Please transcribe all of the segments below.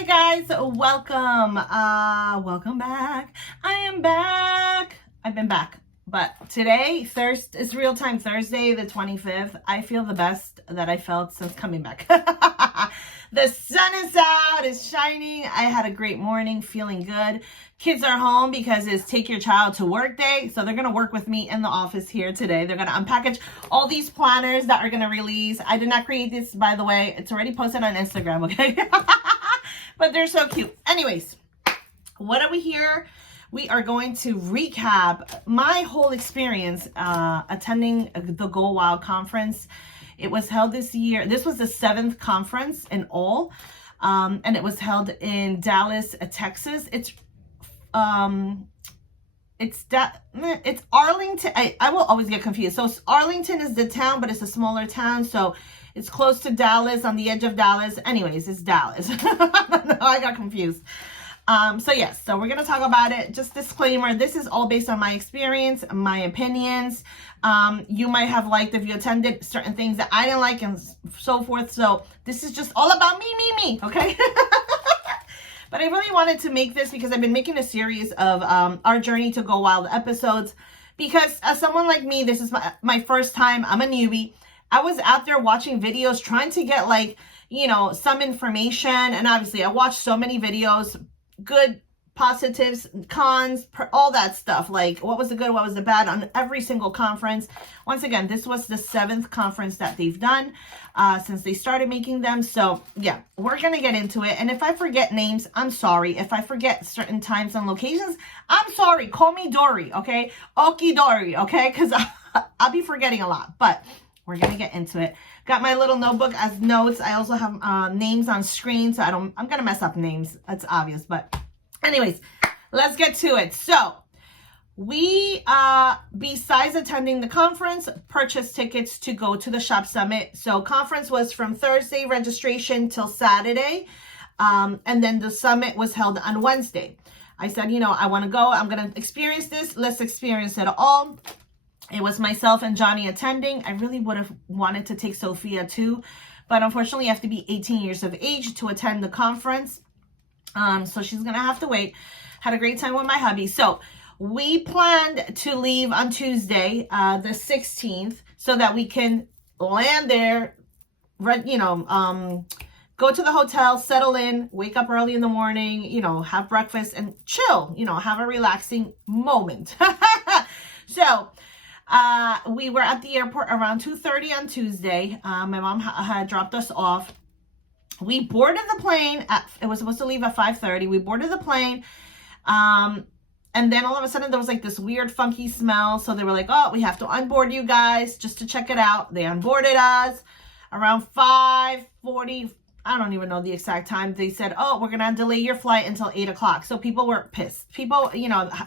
Hi guys, welcome back. I am back. I've been back, but today, Thursday, is real time Thursday, the 25th. I feel the best that I felt since coming back. The sun is out, it's shining. I had a great morning, feeling good. Kids are home because it's take your child to work day. So they're going to work with me in the office here today. They're going to unpackage all these planners that are going to release. I did not create this, by the way. It's already posted on Instagram, okay? But they're so cute. Anyways, what are we here? We are going to recap my whole experience attending the Go Wild conference. It was held this year. This was the 7th conference in all, and it was held in Dallas, Texas. It's Arlington. I will always get confused. So Arlington is the town, but it's a smaller town. So it's close to Dallas, on the edge of Dallas. Anyways, it's Dallas. I got confused. So yes, so we're going to talk about it. Just disclaimer, this is all based on my experience, my opinions. You might have liked if you attended certain things that I didn't like and so forth. So this is just all about me, okay? But I really wanted to make this because I've been making a series of our Journey to Go Wild episodes. Because as someone like me, this is my first time. I'm a newbie. I was out there watching videos, trying to get some information. And obviously I watched so many videos, good, positives, cons, all that stuff. Like what was the good, what was the bad on every single conference. Once again, this was the 7th conference that they've done since they started making them. So yeah, we're going to get into it. And if I forget names, I'm sorry. If I forget certain times and locations, I'm sorry. Call me Dory, okay? Okie Dory, okay? Because I'll be forgetting a lot. But we're going to get into it. Got my little notebook as notes. I also have names on screen, so I'm going to mess up names. That's obvious. But anyways, let's get to it. So we, besides attending the conference, purchased tickets to go to the Shop Summit. So conference was from Thursday registration till Saturday. And then the summit was held on Wednesday. I said, I want to go. I'm going to experience this. Let's experience it all. It was myself and Johnny attending. I really would have wanted to take Sophia too, but unfortunately you have to be 18 years of age to attend the conference. So she's going to have to wait. Had a great time with my hubby. So we planned to leave on Tuesday, the 16th, so that we can land there, go to the hotel, settle in, wake up early in the morning, have breakfast and chill, have a relaxing moment. So we were at the airport around 2:30 on Tuesday. My mom had dropped us off. We boarded the plane. It was supposed to leave at 5:30. We boarded the plane. And then all of a sudden there was like this weird funky smell. So they were like, oh, we have to onboard you guys just to check it out. They onboarded us around 5:40. I don't even know the exact time. They said, oh, we're going to delay your flight until 8 o'clock. So people were pissed. People,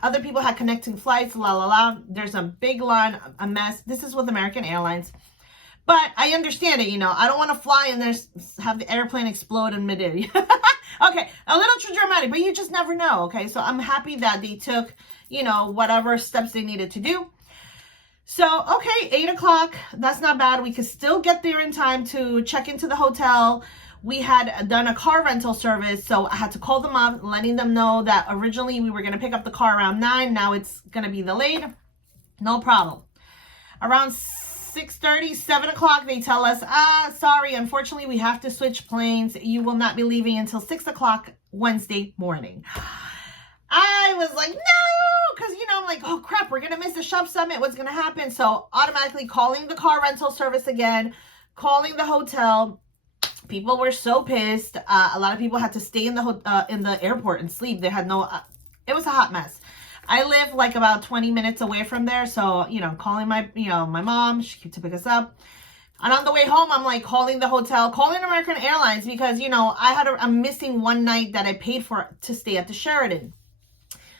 other people had connecting flights, There's a big line, a mess. This is with American Airlines. But I understand it, I don't want to fly and have the airplane explode in midair. Okay, a little too dramatic, but you just never know, okay? So I'm happy that they took, whatever steps they needed to do. So, okay, 8 o'clock, that's not bad. We could still get there in time to check into the hotel. We had done a car rental service, so I had to call them up, letting them know that originally we were going to pick up the car around 9. Now it's going to be delayed. No problem. Around 6:30, 7 o'clock, they tell us, sorry, unfortunately, we have to switch planes. You will not be leaving until 6 o'clock Wednesday morning. I was like, no, because, I'm like, oh, crap, we're going to miss the Shop Summit. What's going to happen? So automatically calling the car rental service again, calling the hotel. People were so pissed. A lot of people had to stay in the airport and sleep. They had it was a hot mess. I live like about 20 minutes away from there. So, calling my mom, she came to pick us up. And on the way home, I'm like calling the hotel, calling American Airlines because, I'm missing one night that I paid for to stay at the Sheraton.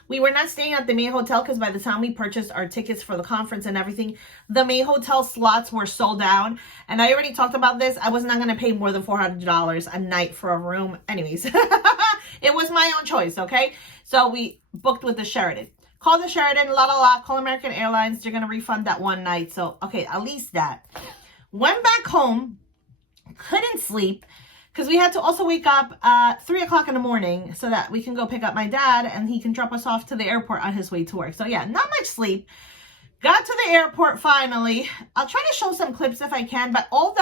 We were not staying at the main hotel because by the time we purchased our tickets for the conference and everything, the main hotel slots were sold out. And I already talked about this. I was not going to pay more than $400 a night for a room. Anyways, it was my own choice, okay? So we booked with the Sheraton. Call the Sheraton, call American Airlines. They're going to refund that one night. So, okay, at least that. Went back home, couldn't sleep. because we had to also wake up at 3 o'clock in the morning so that we can go pick up my dad and he can drop us off to the airport on his way to work. So yeah, not much sleep. Got to the airport finally. I'll try to show some clips if I can, but all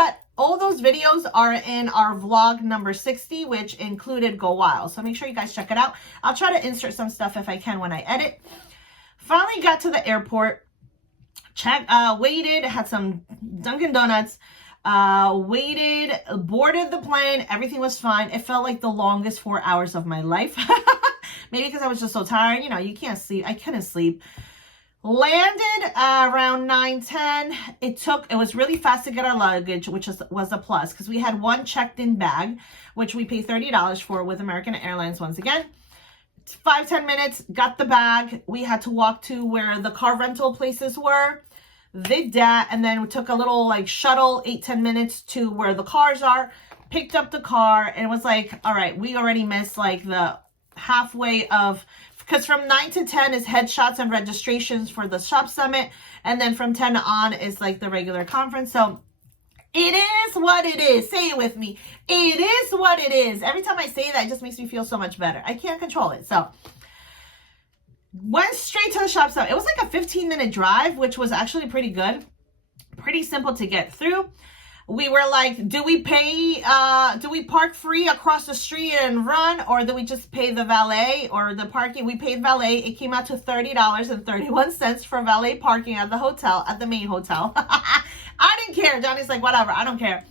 those videos are in our vlog number 60, which included Go Wild. So make sure you guys check it out. I'll try to insert some stuff if I can when I edit. Finally got to the airport. Waited, had some Dunkin' Donuts. Waited, boarded the plane. Everything was fine. It felt like the longest 4 hours of my life. Maybe because I was just so tired. You know, you can't sleep. I couldn't sleep. Landed around 9:10. It was really fast to get our luggage, which was a plus because we had one checked-in bag, which we paid $30 for with American Airlines once again. 5-10 minutes, got the bag. We had to walk to where the car rental places were. Did that, and then we took a little like shuttle, 8-10 minutes to where the cars are. Picked up the car, and it was like, all right, we already missed like the halfway of. Because from 9 to 10 is headshots and registrations for the shop summit. And then from 10 on is like the regular conference. So it is what it is. Say it with me. It is what it is. Every time I say that, it just makes me feel so much better. I can't control it. So went straight to the shop summit. It was like a 15-minute drive, which was actually pretty good. Pretty simple to get through. We were like, do we park free across the street and run, or do we just pay the valet or the parking? We paid valet. It came out to $30.31 for valet parking at the hotel, at the main hotel. I didn't care. Johnny's like, whatever, I don't care.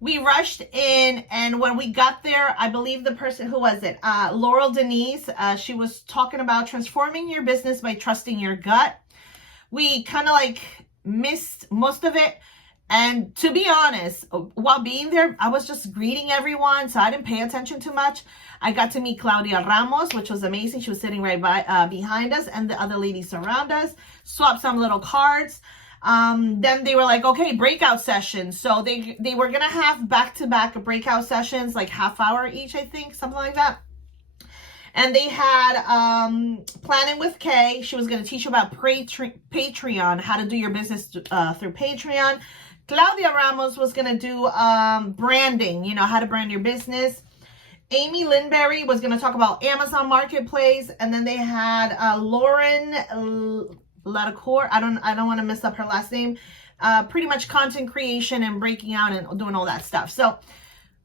We rushed in, and when we got there, I believe the person, who was it? Laurel Denise, she was talking about transforming your business by trusting your gut. We kind of like missed most of it. And to be honest, while being there, I was just greeting everyone, so I didn't pay attention too much. I got to meet Claudia Ramos, which was amazing. She was sitting right behind us, and the other ladies around us. Swapped some little cards. Then they were like, okay, breakout sessions. So they were going to have back-to-back breakout sessions, like half hour each, I think, something like that. And they had Planning with Kay. She was going to teach you about Patreon, how to do your business through Patreon. Claudia Ramos was going to do branding, you know, how to brand your business. Amy Lindberry was going to talk about Amazon Marketplace. And then they had Lauren Ladacour. I don't want to mess up her last name. Pretty much content creation and breaking out and doing all that stuff. So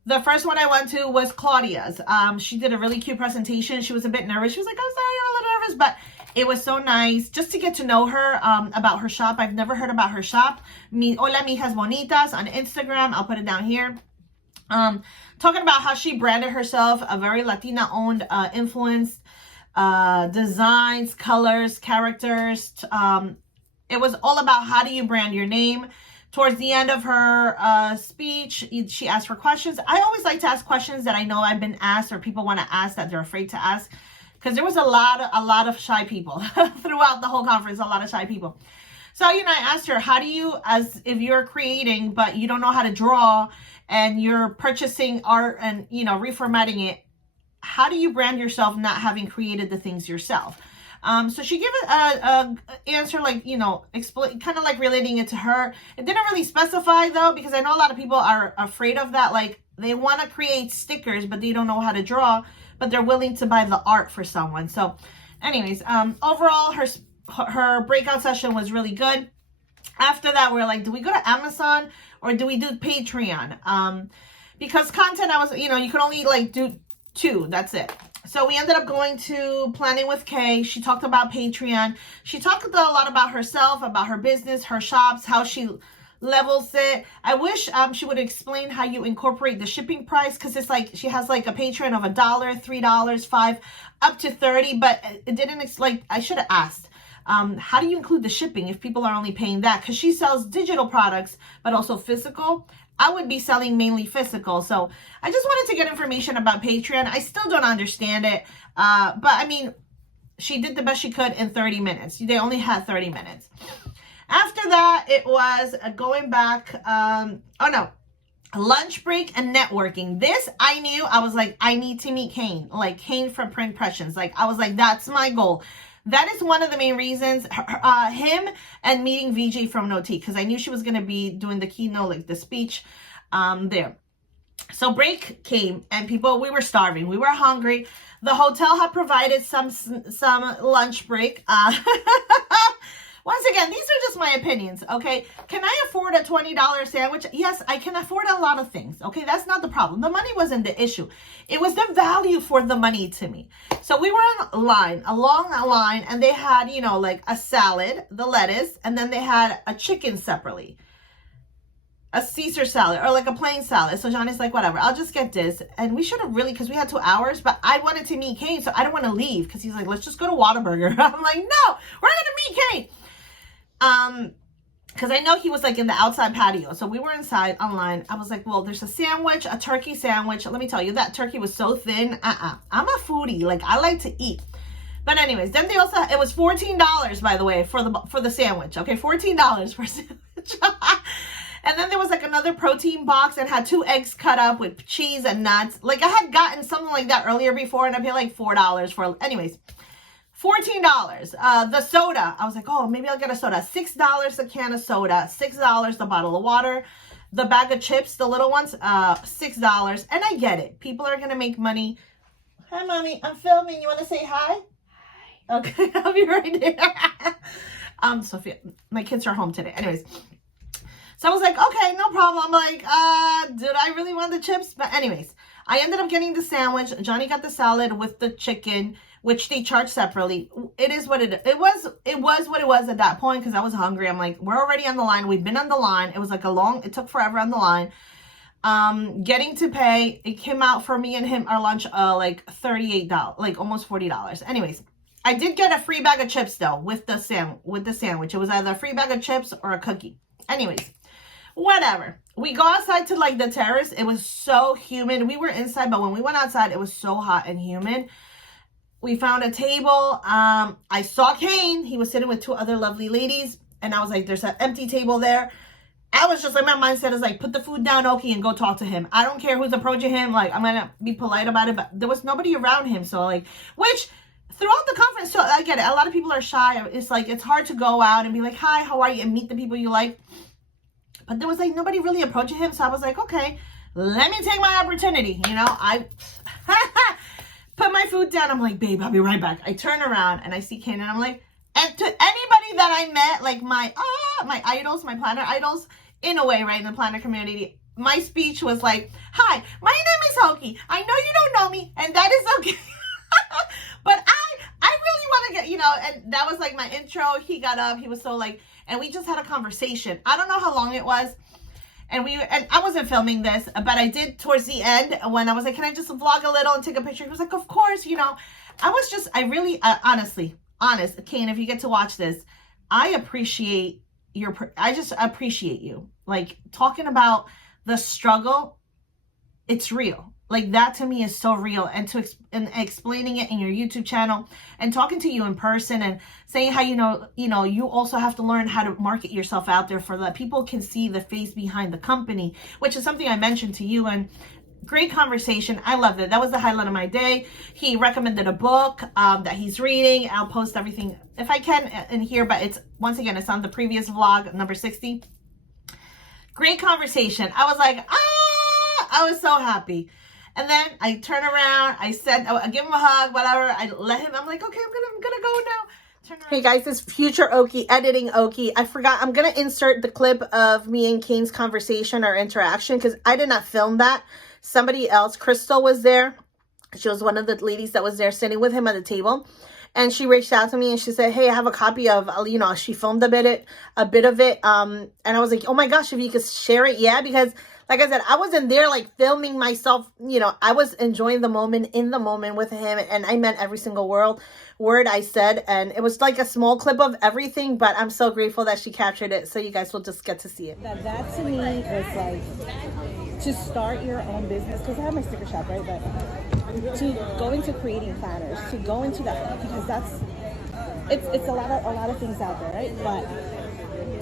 the first one I went to was Claudia's. She did a really cute presentation. She was a bit nervous. She was like, I'm sorry, I'm a little nervous, but it was so nice just to get to know her about her shop. I've never heard about her shop. Hola Mijas Bonitas on Instagram. I'll put it down here. Talking about how she branded herself, a very Latina-owned, influenced designs, colors, characters. It was all about how do you brand your name. Towards the end of her speech, she asked for questions. I always like to ask questions that I know I've been asked or people want to ask that they're afraid to ask. Because there was a lot of shy people throughout the whole conference, a lot of shy people. So, you know, I asked her, how do you, as if you're creating, but you don't know how to draw and you're purchasing art and, you know, reformatting it, how do you brand yourself not having created the things yourself? So she gave a answer like, you know, kind of like relating it to her. It didn't really specify though, because I know a lot of people are afraid of that. Like they want to create stickers, but they don't know how to draw, but they're willing to buy the art for someone. So anyways, overall, her breakout session was really good. After that, we're like, do we go to Amazon or do we do Patreon? Because content, I was, you know, you could only like do 2. That's it. So we ended up going to Planning with Kay. She talked about Patreon. She talked a lot about herself, about her business, her shops, how she levels it. I wish she would explain how you incorporate the shipping price, because it's like she has like a Patreon of $1, $3, $5, up to $30, but it didn't like I should have asked. How do you include the shipping if people are only paying that? Because she sells digital products, but also physical. I would be selling mainly physical. So I just wanted to get information about Patreon. I still don't understand it. But I mean, she did the best she could in 30 minutes. They only had 30 minutes. After that, it was going back. Lunch break and networking. This I knew. I was like, I need to meet Kane. Like Kane from Print Impressions. Like I was like, that's my goal. That is one of the main reasons, him and meeting VJ from No Tea, because I knew she was going to be doing the keynote, like the speech there. So break came and we were starving. We were hungry. The hotel had provided some lunch break. Once again, these are just my opinions, okay? Can I afford a $20 sandwich? Yes, I can afford a lot of things, okay? That's not the problem. The money wasn't the issue. It was the value for the money to me. So we were along a line, and they had, you know, like a salad, the lettuce, and then they had a chicken separately. A Caesar salad or like a plain salad. So Johnny's like, whatever, I'll just get this. And we should have really, because we had 2 hours, but I wanted to meet Kane, so I don't want to leave because he's like, let's just go to Whataburger. I'm like, no, we're going to meet Kane. Because I know he was like in the outside patio. So we were inside online. I was like, well, there's a sandwich, a turkey sandwich. Let me tell you, that turkey was so thin. I'm a foodie. Like, I like to eat. But anyways, then they also, it was $14, by the way, for the sandwich. Okay, $14 for a sandwich. And then there was like another protein box that had 2 eggs cut up with cheese and nuts. Like, I had gotten something like that earlier before, and I paid like $4 for, anyways. $14. The soda, I was like, oh, maybe I'll get a soda. $6 a can of soda, $6 the bottle of water, the bag of chips, the little ones, $6. And I get it. People are going to make money. Hi, Mommy. I'm filming. You want to say hi? Hi. Okay, I'll be right there. Sophia, my kids are home today. Anyways. So I was like, okay, no problem. I'm like, did I really want the chips? But anyways, I ended up getting the sandwich. Johnny got the salad with the chicken, which they charged separately. It is what it was what it was at that point, because I was hungry. I'm like, we're already on the line. We've been on the line. It was like it took forever on the line. Getting to pay, it came out for me and him, our lunch, like $38, like almost $40. Anyways, I did get a free bag of chips though with the sandwich. It was either a free bag of chips or a cookie. Anyways, whatever. We go outside to like the terrace. It was so humid. We were inside, but when we went outside, it was so hot and humid. We found a table. I saw Kane. He was sitting with 2 other lovely ladies. And I was like, there's an empty table there. I was just like, my mindset is like, put the food down, okay, and go talk to him. I don't care who's approaching him. Like, I'm going to be polite about it. But there was nobody around him. So like, which throughout the conference, so I get it. A lot of people are shy. It's like, it's hard to go out and be like, hi, how are you? And meet the people you like. But there was like nobody really approaching him. So I was like, okay, let me take my opportunity. You know, I put my food down. I'm like, babe, I'll be right back. I turn around and I see Kane, and I'm like, and to anybody that I met, like my idols, my planner idols, in a way, right, in the planner community, my speech was like, hi, my name is Hoki. I know you don't know me, and that is okay. But I really want to get, you know, and that was like my intro. He got up. He was so like, and we just had a conversation. I don't know how long it was. And I wasn't filming this, but I did towards the end when I was like, can I just vlog a little and take a picture? He was like, of course, you know. Honest, Kane, if you get to watch this, I just appreciate you. Like, talking about the struggle, it's real. Like, that to me is so real. And explaining it in your YouTube channel and talking to you in person and saying how, you also have to learn how to market yourself out there for that people can see the face behind the company, which is something I mentioned to you. And great conversation. I loved it. That was the highlight of my day. He recommended a book that he's reading. I'll post everything if I can in here, but it's on the previous vlog, number 60. Great conversation. I was like, I was so happy. And then I turn around, I give him a hug, whatever. I let him, I'm like, okay, I'm gonna go now. Hey guys, this future Oki, editing Oki. I forgot, I'm gonna insert the clip of me and Kane's conversation or interaction because I did not film that. Somebody else, Crystal, was there. She was one of the ladies that was there sitting with him at the table. And she reached out to me and she said, hey, I have a copy of, she filmed a bit of it. And I was like, oh my gosh, if you could share it. Yeah, because like I said, I wasn't there like filming myself. I was enjoying the moment with him. And I meant every single word I said. And it was like a small clip of everything. But I'm so grateful that she captured it. So you guys will just get to see it. That to me is like to start your own business. Because I have my sticker shop, right? But to go into creating planners, to go into that, because it's a lot of things out there, right? But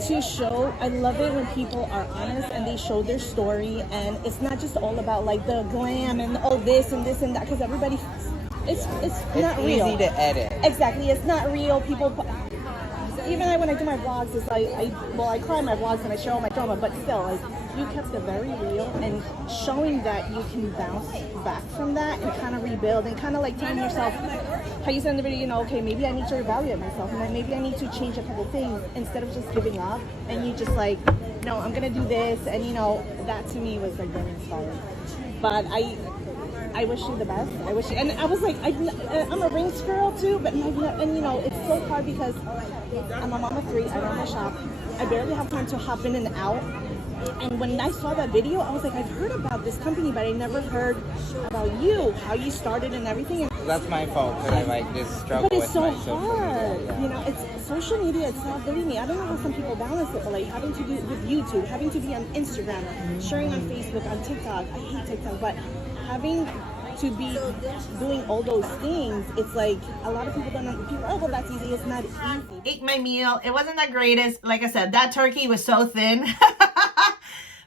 to show, I love it when people are honest and they show their story, and it's not just all about like the glam and this and this and that, because everybody, it's not real. It's easy to edit. Exactly, it's not real. People, even I, when I do my vlogs, it's like, I cry in my vlogs and I show all my drama, but still, like, you kept it very real and showing that you can bounce back from that and kind of rebuild and kind of like telling yourself, how you said in the video, you know, okay, maybe I need to evaluate myself and then maybe I need to change a couple things instead of just giving up. And you just like, no, I'm going to do this. And, you know, that to me was like very inspiring. But I wish you the best. I wish you, and I was like, I'm a rings girl too, but and you know, it's so hard because I'm a mom of 3. I run my shop. I barely have time to hop in and out. And when I saw that video, I was like, I've heard about this company, but I never heard about you, how you started and everything. That's my fault because I like just struggle but it's with so my social hard. media. Yeah. You know, it's social media. It's not, believe me, I don't know how some people balance it, but like having to do with YouTube, having to be on Instagram, sharing on Facebook, on TikTok. I hate TikTok, but having to be doing all those things, it's like a lot of people don't know. People, oh, well, that's easy. It's not easy. Ate my meal. It wasn't the greatest. Like I said, that turkey was so thin.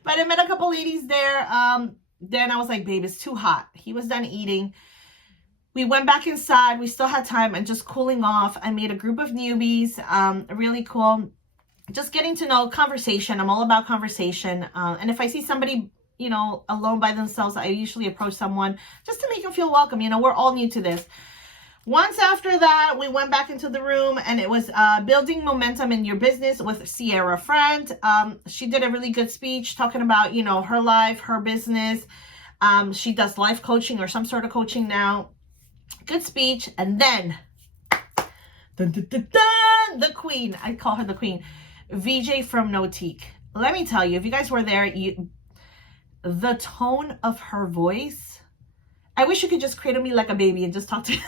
But I met a couple ladies there. Then I was like, babe, it's too hot. He was done eating. We went back inside. We still had time and just cooling off. I made a group of newbies. Really cool. Just getting to know conversation. I'm all about conversation. And if I see somebody, you know, alone by themselves, I usually approach someone just to make them feel welcome. You know, we're all new to this. Once after that, we went back into the room and it was building momentum in your business with Sierra Friend. She did a really good speech talking about, you know, her life, her business. She does life coaching or some sort of coaching now. Good speech. And then, dun, dun, dun, dun, the queen, I call her the queen, VJ from Notique. Let me tell you, if you guys were there, the tone of her voice, I wish you could just cradle me like a baby and just talk to me.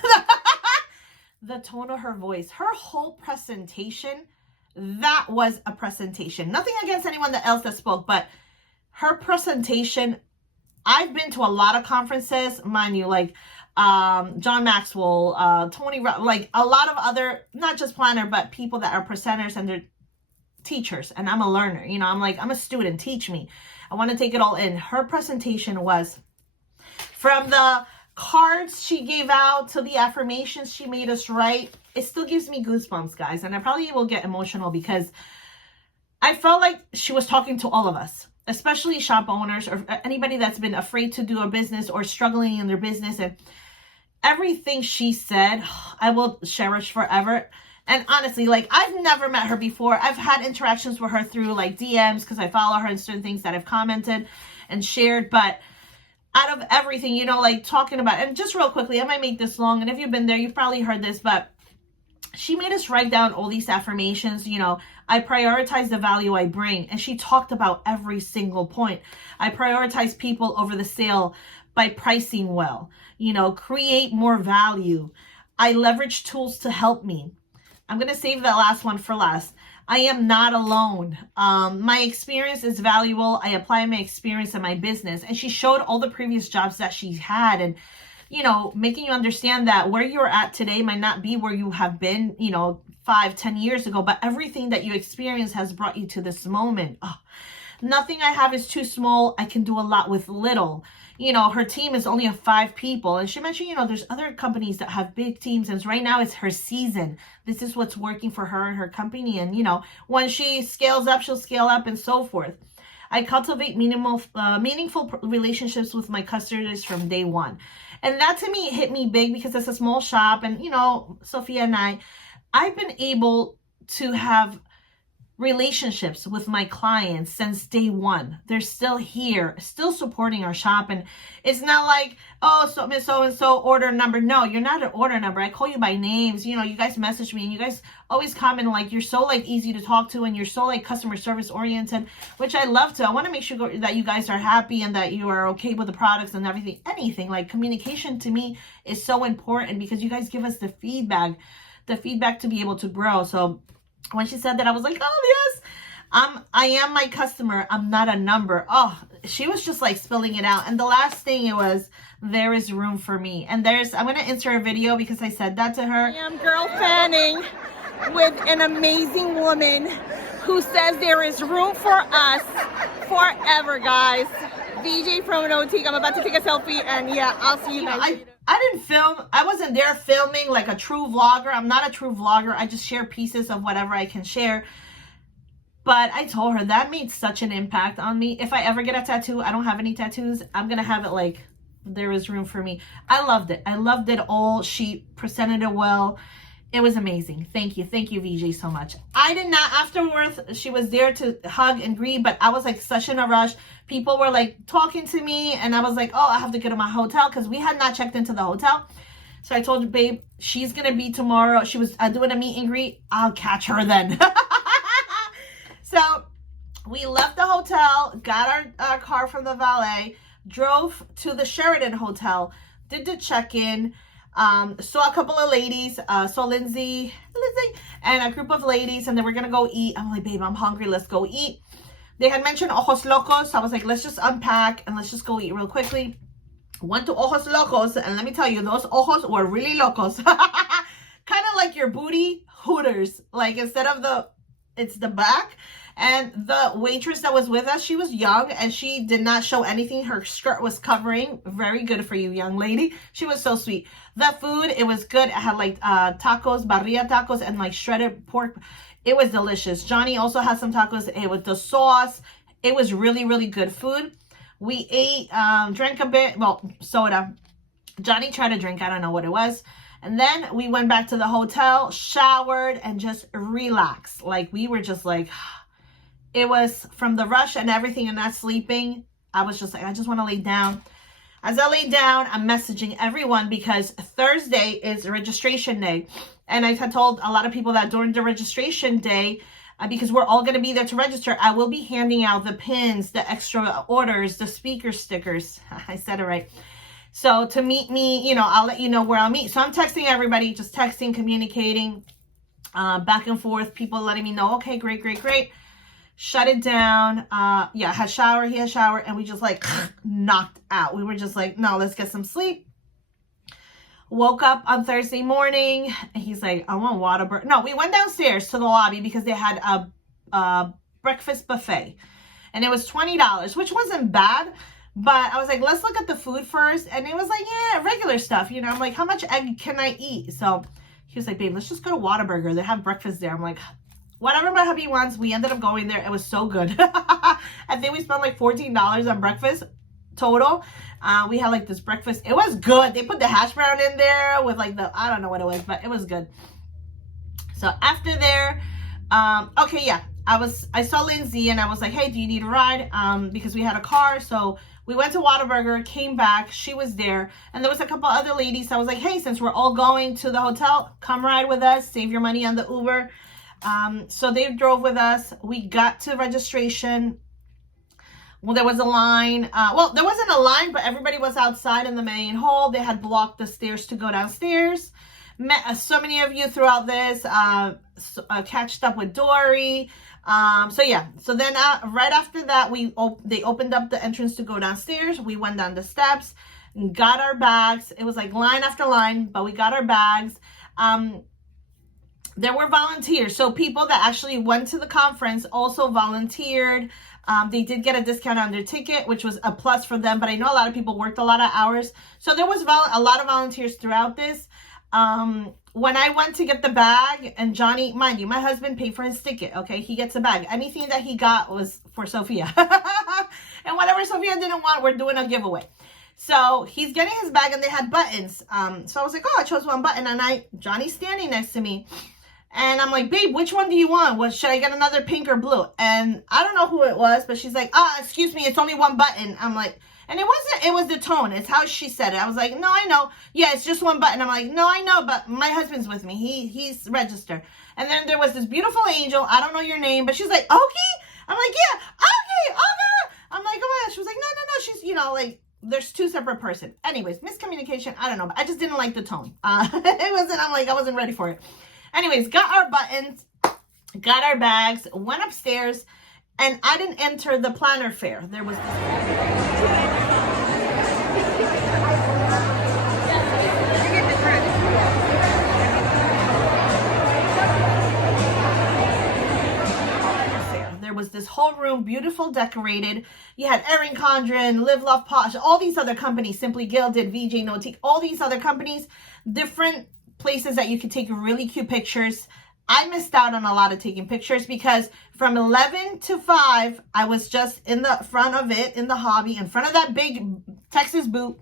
The tone of her voice, her whole presentation, that was a presentation. Nothing against anyone else that spoke, but her presentation, I've been to a lot of conferences, mind you, like John Maxwell, Tony, like a lot of other, not just planner, but people that are presenters and they're teachers. And I'm a learner, you know, I'm like, I'm a student, teach me. I want to take it all in. Her presentation was from the cards she gave out to the affirmations she made us write. It still gives me goosebumps, guys. And I probably will get emotional because I felt like she was talking to all of us, especially shop owners or anybody that's been afraid to do a business or struggling in their business. And everything she said, I will cherish forever. And honestly, like, I've never met her before. I've had interactions with her through like DMs because I follow her and certain things that I've commented and shared. But out of everything, you know, like talking about, and just real quickly, I might make this long. And if you've been there, you've probably heard this, but she made us write down all these affirmations. You know, I prioritize the value I bring. And she talked about every single point. I prioritize people over the sale by pricing well, you know, create more value. I leverage tools to help me. I'm going to save that last one for last. I am not alone. My experience is valuable. I apply my experience in my business. And she showed all the previous jobs that she had and, you know, making you understand that where you're at today might not be where you have been, you know, 5-10 years ago, but everything that you experience has brought you to this moment. Oh, nothing I have is too small. I can do a lot with little. You know, her team is only of 5 people. And she mentioned, you know, there's other companies that have big teams. And right now it's her season. This is what's working for her and her company. And, you know, when she scales up, she'll scale up and so forth. I cultivate meaningful relationships with my customers from day one. And that to me hit me big because it's a small shop. And, you know, Sophia and I've been able to have relationships with my clients since day one. They're still here, still supporting our shop. And it's not like, oh, so Miss So-and-so order number. No, you're not an order number. I call you by names. You know, you guys message me and you guys always comment like you're so like easy to talk to and you're so like customer service oriented, which I love to. I want to make sure that you guys are happy and that you are okay with the products and everything. Anything like communication to me is so important because you guys give us the feedback to be able to grow. So when she said that, I was like, oh, yes, I am my customer. I'm not a number. Oh, she was just like spilling it out. And the last thing it was, there is room for me. And I'm going to insert a video because I said that to her. I am girl fanning with an amazing woman who says there is room for us forever, guys. VJ from Notique. I'm about to take a selfie and yeah, I'll see you guys later. I didn't film. I wasn't there filming like a true vlogger. I'm not a true vlogger. I just share pieces of whatever I can share. But I told her that made such an impact on me. If I ever get a tattoo, I don't have any tattoos. I'm going to have it like there is room for me. I loved it. I loved it all. She presented it well. It was amazing. Thank you. Thank you, VJ, so much. I did not, afterwards, she was there to hug and greet, but I was like such in a rush. People were like talking to me, and I was like, oh, I have to get to my hotel because we had not checked into the hotel. So I told her, babe, she's going to be tomorrow. She was doing a meet and greet. I'll catch her then. So we left the hotel, got our car from the valet, drove to the Sheraton Hotel, did the check-in, saw a couple of ladies, saw Lindsay, and a group of ladies, and they were going to go eat. I'm like, babe, I'm hungry. Let's go eat. They had mentioned Ojos Locos, so I was like, let's just unpack and let's just go eat real quickly. Went to Ojos Locos, and let me tell you, those ojos were really locos. Kind of like your booty Hooters. Like, instead of it's the back. And the waitress that was with us, she was young and she did not show anything. Her skirt was covering. Very good for you, young lady. She was so sweet. The food, it was good. It had like tacos, barrilla tacos, and like shredded pork. It was delicious. Johnny also had some tacos. It was the sauce. It was really, really good food. We ate, drank a bit, well, soda. Johnny tried to drink. I don't know what it was. And then we went back to the hotel, showered, and just relaxed. Like, we were just like, it was from the rush and everything and not sleeping. I was just like, I just want to lay down. As I lay down, I'm messaging everyone because Thursday is registration day. And I had told a lot of people that during the registration day, because we're all going to be there to register, I will be handing out the pins, the extra orders, the speaker stickers. I said it right. So to meet me, I'll let you know where I'll meet. So I'm texting everybody, just texting, communicating, back and forth, people letting me know, okay, great, great, great. Shut it down. Yeah, had shower, he had shower, and we just like knocked out. We were just like, no, let's get some sleep. Woke up on Thursday morning, and he's like, I want Whataburger. No, we went downstairs to the lobby because they had a breakfast buffet, and it was $20, which wasn't bad. But I was like, let's look at the food first. And it was like, yeah, regular stuff. I'm like, how much egg can I eat? So he was like, babe, let's just go to Whataburger. They have breakfast there. I'm like, whatever my hubby wants. We ended up going there. It was so good. I think we spent like $14 on breakfast total. We had like this breakfast. It was good. They put the hash brown in there with like I don't know what it was, but it was good. So after there, okay, yeah. I saw Lindsay and I was like, hey, do you need a ride? Because we had a car. So we went to Whataburger, came back. She was there. And there was a couple other ladies. So I was like, hey, since we're all going to the hotel, come ride with us. Save your money on the Uber. So they drove with us. We got to registration. Well, there was a line. Well, there wasn't a line, but everybody was outside in the main hall. They had blocked the stairs to go downstairs. Met so many of you throughout this. Catched up with Dory. So yeah, so then right after that, they opened up the entrance to go downstairs. We went down the steps, got our bags. It was like line after line, but we got our bags. There were volunteers. So people that actually went to the conference also volunteered. They did get a discount on their ticket, which was a plus for them. But I know a lot of people worked a lot of hours. So there was a lot of volunteers throughout this. When I went to get the bag, and Johnny, mind you, my husband paid for his ticket, okay? He gets a bag. Anything that he got was for Sophia. And whatever Sophia didn't want, we're doing a giveaway. So he's getting his bag, and they had buttons. So I was like, oh, I chose one button, and Johnny's standing next to me. And I'm like, babe, which one do you want? Should I get another pink or blue? And I don't know who it was, but she's like, excuse me, it's only one button. I'm like, and it was the tone. It's how she said it. I was like, no, I know. Yeah, it's just one button. I'm like, no, I know, but my husband's with me. He's registered. And then there was this beautiful angel. I don't know your name, but she's like, Oki? I'm like, yeah, Oki, Oki. I'm like, oh my God. She was like, no. She's, like, there's two separate persons. Anyways, miscommunication. I don't know, but I just didn't like the tone. I wasn't ready for it. Anyways, got our buttons, got our bags, went upstairs, and I didn't enter the planner fair. There was was this whole room, beautiful, decorated. You had Erin Condren, Live Love Posh, all these other companies, Simply Gilded, VJ Notique, all these other companies, different places that you could take really cute pictures. I missed out on a lot of taking pictures because from 11 to 5, I was just in the front of it, in the hobby, in front of that big Texas booth,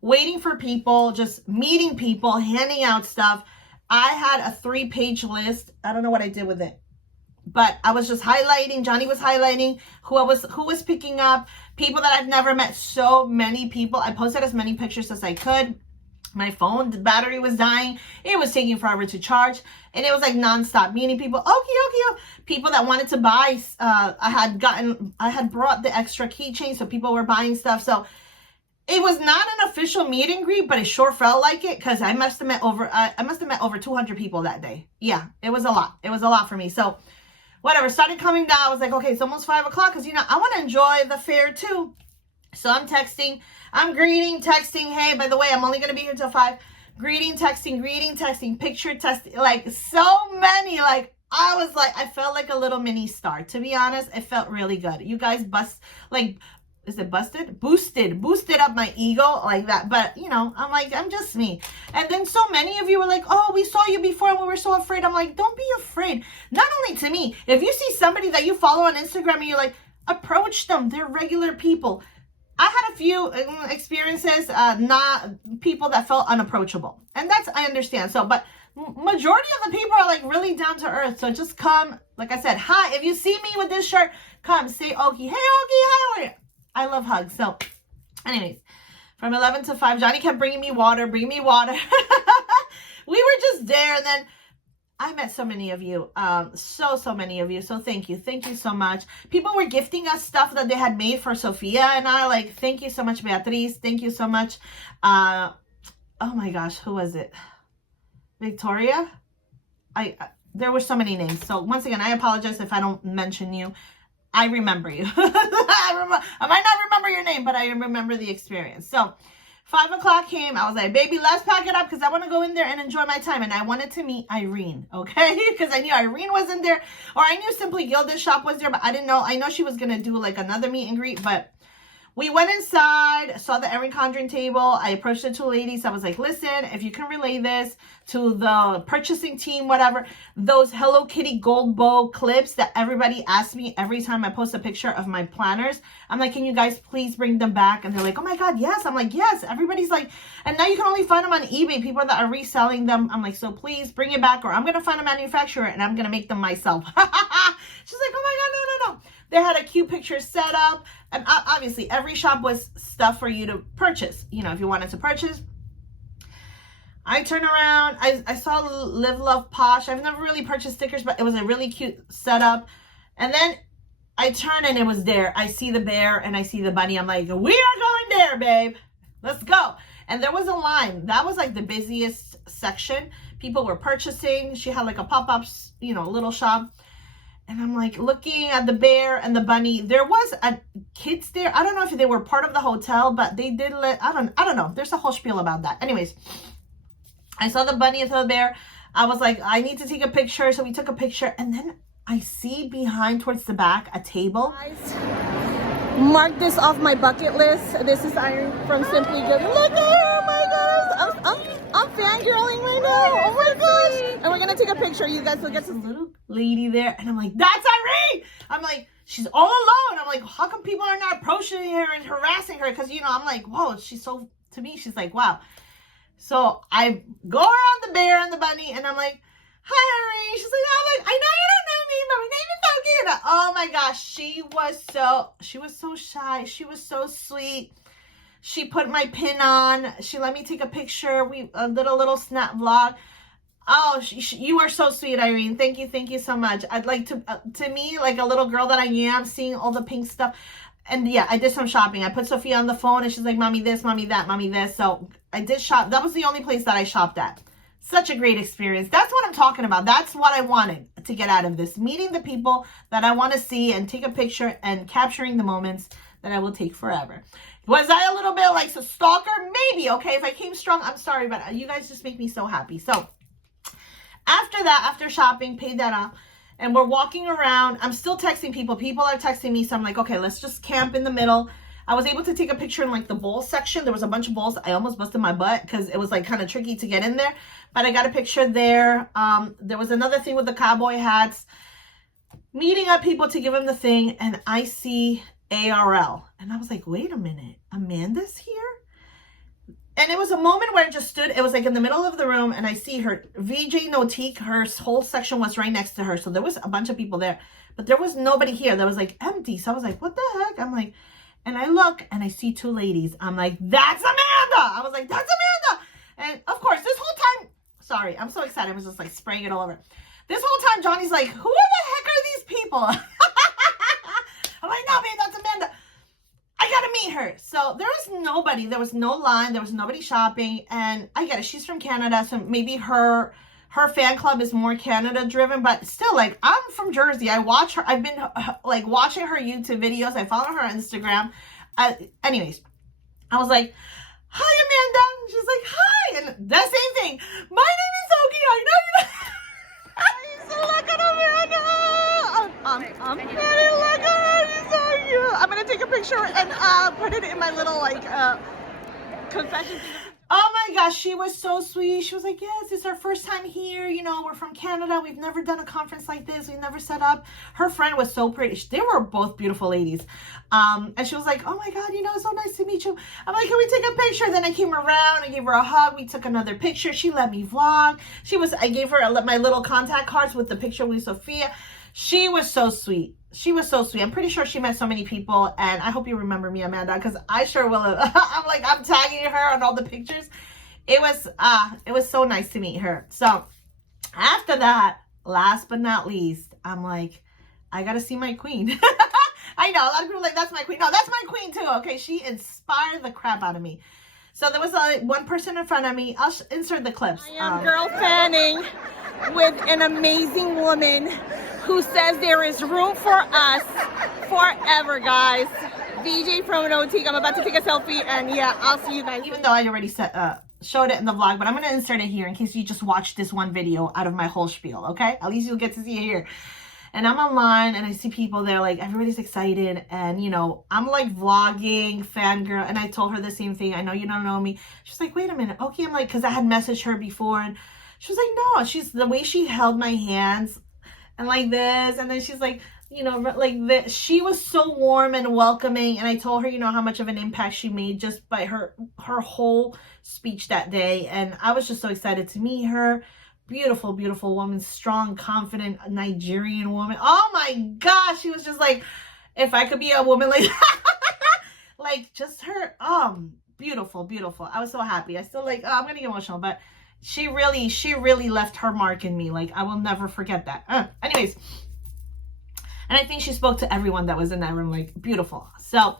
waiting for people, just meeting people, handing out stuff. I had a 3-page list. I don't know what I did with it, but I was just highlighting. Johnny was highlighting who was picking up, people that I've never met. So many people. I posted as many pictures as I could. My phone, the battery was dying. It was taking forever to charge. And it was like nonstop, meeting people. Okay. People that wanted to buy. I had brought the extra keychain, so people were buying stuff. So it was not an official meet and greet, but it sure felt like it because I must have met over 200 people that day. Yeah, it was a lot. It was a lot for me. So whatever, started coming down. I was like, okay, it's almost 5 o'clock because, I want to enjoy the fair too. So I'm texting, I'm greeting, texting. Hey, by the way, I'm only going to be here till 5. Greeting, texting, picture testing. Like so many, like I felt like a little mini star. To be honest, it felt really good. You guys boosted up my ego like that. But I'm like, I'm just me. And then so many of you were like, oh, we saw you before and we were so afraid. I'm like, don't be afraid. Not only to me, if you see somebody that you follow on Instagram and you're like, approach them, they're regular people. I had a few experiences, not people that felt unapproachable, and I understand. So, but majority of the people are like really down to earth. So just come, like I said, hi. If you see me with this shirt, come say Oki. Hey Oki, how are you? I love hugs. So anyways, from 11 to 5, Johnny kept bringing me water. We were just there. And then I met so many of you, so many of you. So thank you so much. People were gifting us stuff that they had made for Sophia and I. Like, thank you so much, Beatriz. Thank you so much. Oh my gosh, who was it? Victoria. There were so many names. So once again, I apologize if I don't mention you. I remember you. I might not remember your name, but I remember the experience. So 5 o'clock came. I was like, baby, let's pack it up because I want to go in there and enjoy my time. And I wanted to meet Irene, okay? Because I knew Irene was in there. Or I knew Simply Gilded shop was there, but I didn't know. I know she was going to do like another meet and greet, but we went inside, saw the Erin Condren table. I approached the 2 ladies. I was like, listen, if you can relay this to the purchasing team, whatever, those Hello Kitty gold bow clips that everybody asks me every time I post a picture of my planners. I'm like, can you guys please bring them back? And they're like, oh my God, yes. I'm like, yes. Everybody's like, and now you can only find them on eBay, people that are reselling them. I'm like, so please bring it back or I'm going to find a manufacturer and I'm going to make them myself. She's like, oh my God, no. They had a cute picture set up. And obviously, every shop was stuff for you to purchase. If you wanted to purchase. I turned around. I saw Live Love Posh. I've never really purchased stickers, but it was a really cute setup. And then I turn and it was there. I see the bear and I see the bunny. I'm like, we are going there, babe. Let's go. And there was a line. That was like the busiest section. People were purchasing. She had like a pop-up, little shop. And I'm like looking at the bear and the bunny. There was a kids there. I don't know if they were part of the hotel, but they did I don't know. There's a whole spiel about that. Anyways, I saw the bunny and the bear. I was like, I need to take a picture. So we took a picture. And then I see behind towards the back a table. Mark this off my bucket list. This is Irene from Simply Good. Look at her. Oh my gosh. I'm fangirling right now. Oh my gosh. And we're going to take a picture. You guys will get this little lady there. And I'm like, that's Irene. I'm like, she's all alone. I'm like, how come people are not approaching her and harassing her? Because, I'm like, whoa, to me, she's like, wow. So I go around the bear and the bunny and I'm like, hi, Irene. She's like, I know you don't know me, but my name is Falcona. Oh my gosh. She was so shy. She was so sweet. She put my pin on. She let me take a picture. We did a little snap vlog. Oh, you are so sweet, Irene. Thank you so much. I'd like to me, like a little girl that I am, seeing all the pink stuff. And yeah, I did some shopping. I put Sophia on the phone and she's like, mommy this, mommy that, mommy this. So I did shop. That was the only place that I shopped at. Such a great experience. That's what I'm talking about. That's what I wanted to get out of this. Meeting the people that I want to see and take a picture and capturing the moments that I will take forever. Was I a little bit like a stalker? Maybe, okay. If I came strong, I'm sorry, but you guys just make me so happy. So after that, after shopping, paid that off. And we're walking around. I'm still texting people. People are texting me. So I'm like, okay, let's just camp in the middle. I was able to take a picture in like the bowl section. There was a bunch of bowls. I almost busted my butt because it was like kind of tricky to get in there. But I got a picture there. There was another thing with the cowboy hats. Meeting up people to give them the thing. And I see ARL. And I was like, wait a minute. Amanda's here? And it was a moment where I just stood. It was like in the middle of the room. And I see her. VJ Notique, her whole section was right next to her. So there was a bunch of people there. But there was nobody here. That was like empty. So I was like, what the heck? I'm like, and I look and I see two ladies. I'm like, that's Amanda. I was like, that's Amanda. And of course, this whole time, sorry, I'm so excited. I was just like spraying it all over. This whole time, Johnny's like, who the heck are these people? I'm like, no, man, that's Amanda. I gotta meet her. So there was nobody. There was no line. There was nobody shopping. And I get it. She's from Canada. So maybe her fan club is more Canada driven, but still, like, I'm from Jersey. I watch her. I've been like watching her YouTube videos. I follow her on Instagram. Anyways, I was like, hi, Amanda. And she's like, hi. And the same thing. My name is Oki. I know you. So look at Amanda. I'm very look at her. She's so cute. I'm going to take a picture and put it in my little, like, confession thing. Oh my gosh, she was so sweet. She was like, yes, it's our first time here. You know, we're from Canada. We've never done a conference like this. We never set up. Her friend was so pretty. They were both beautiful ladies. And she was like, oh my God, you know, it's so nice to meet you. I'm like, can we take a picture? Then I came around. I gave her a hug. We took another picture. She let me vlog. I gave her my little contact cards with the picture with Sophia. She was so sweet. She was so sweet. I'm pretty sure she met so many people, and I hope you remember me, Amanda, because I sure will. I'm tagging her on all the pictures. It was so nice to meet her. So after that, last but not least, I'm like, I gotta see my queen. I know a lot of people are like, that's my queen. No, that's my queen too. Okay, she inspired the crap out of me. So there was one person in front of me. I'll insert the clips. I am girl fanning with an amazing woman who says there is room for us forever, guys. VJ from Notique. I'm about to take a selfie, and yeah, I'll see you guys. Even though I already showed it in the vlog, but I'm going to insert it here in case you just watched this one video out of my whole spiel, okay? At least you'll get to see it here. And I'm online, and I see people there, like, everybody's excited, and, you know, I'm, like, vlogging, fangirl, and I told her the same thing. I know you don't know me. She's like, wait a minute. Okay, I'm like, because I had messaged her before, and she was like, no. The way she held my hands, and like this, and then she's like, you know, like this. She was so warm and welcoming, and I told her, you know, how much of an impact she made just by her whole speech that day, and I was just so excited to meet her. Beautiful, beautiful woman, strong, confident Nigerian woman. Oh my gosh, she was just like, if I could be a woman like like just her, beautiful, beautiful. I was so happy. I still like, I'm gonna get emotional, but she really left her mark in me. Like, I will never forget that. Anyways, and I think she spoke to everyone that was in that room, like, beautiful. So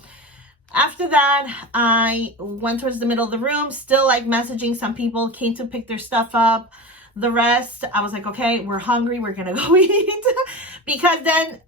after that, I went towards the middle of the room, still like messaging some people, came to pick their stuff up. The rest, I was like, okay, we're hungry. We're going to go eat. Because then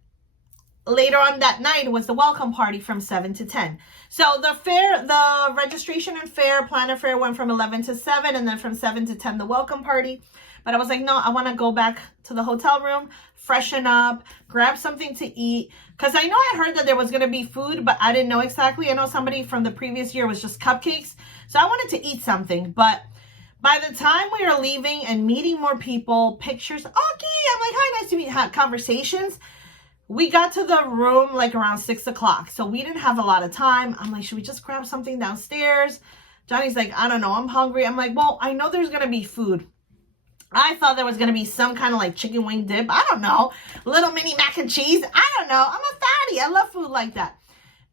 later on that night was the welcome party from 7 to 10. So the registration and planner fair went from 11 to 7, and then from 7 to 10, the welcome party. But I was like, no, I want to go back to the hotel room, freshen up, grab something to eat. Because I know I heard that there was going to be food, but I didn't know exactly. I know somebody from the previous year was just cupcakes. So I wanted to eat something, but by the time we were leaving and meeting more people, pictures, okay, I'm like, hi, nice to meet you, conversations. We got to the room like around 6 o'clock. So we didn't have a lot of time. I'm like, should we just grab something downstairs? Johnny's like, I don't know, I'm hungry. I'm like, well, I know there's going to be food. I thought there was going to be some kind of like chicken wing dip. I don't know. Little mini mac and cheese. I don't know. I'm a fatty. I love food like that.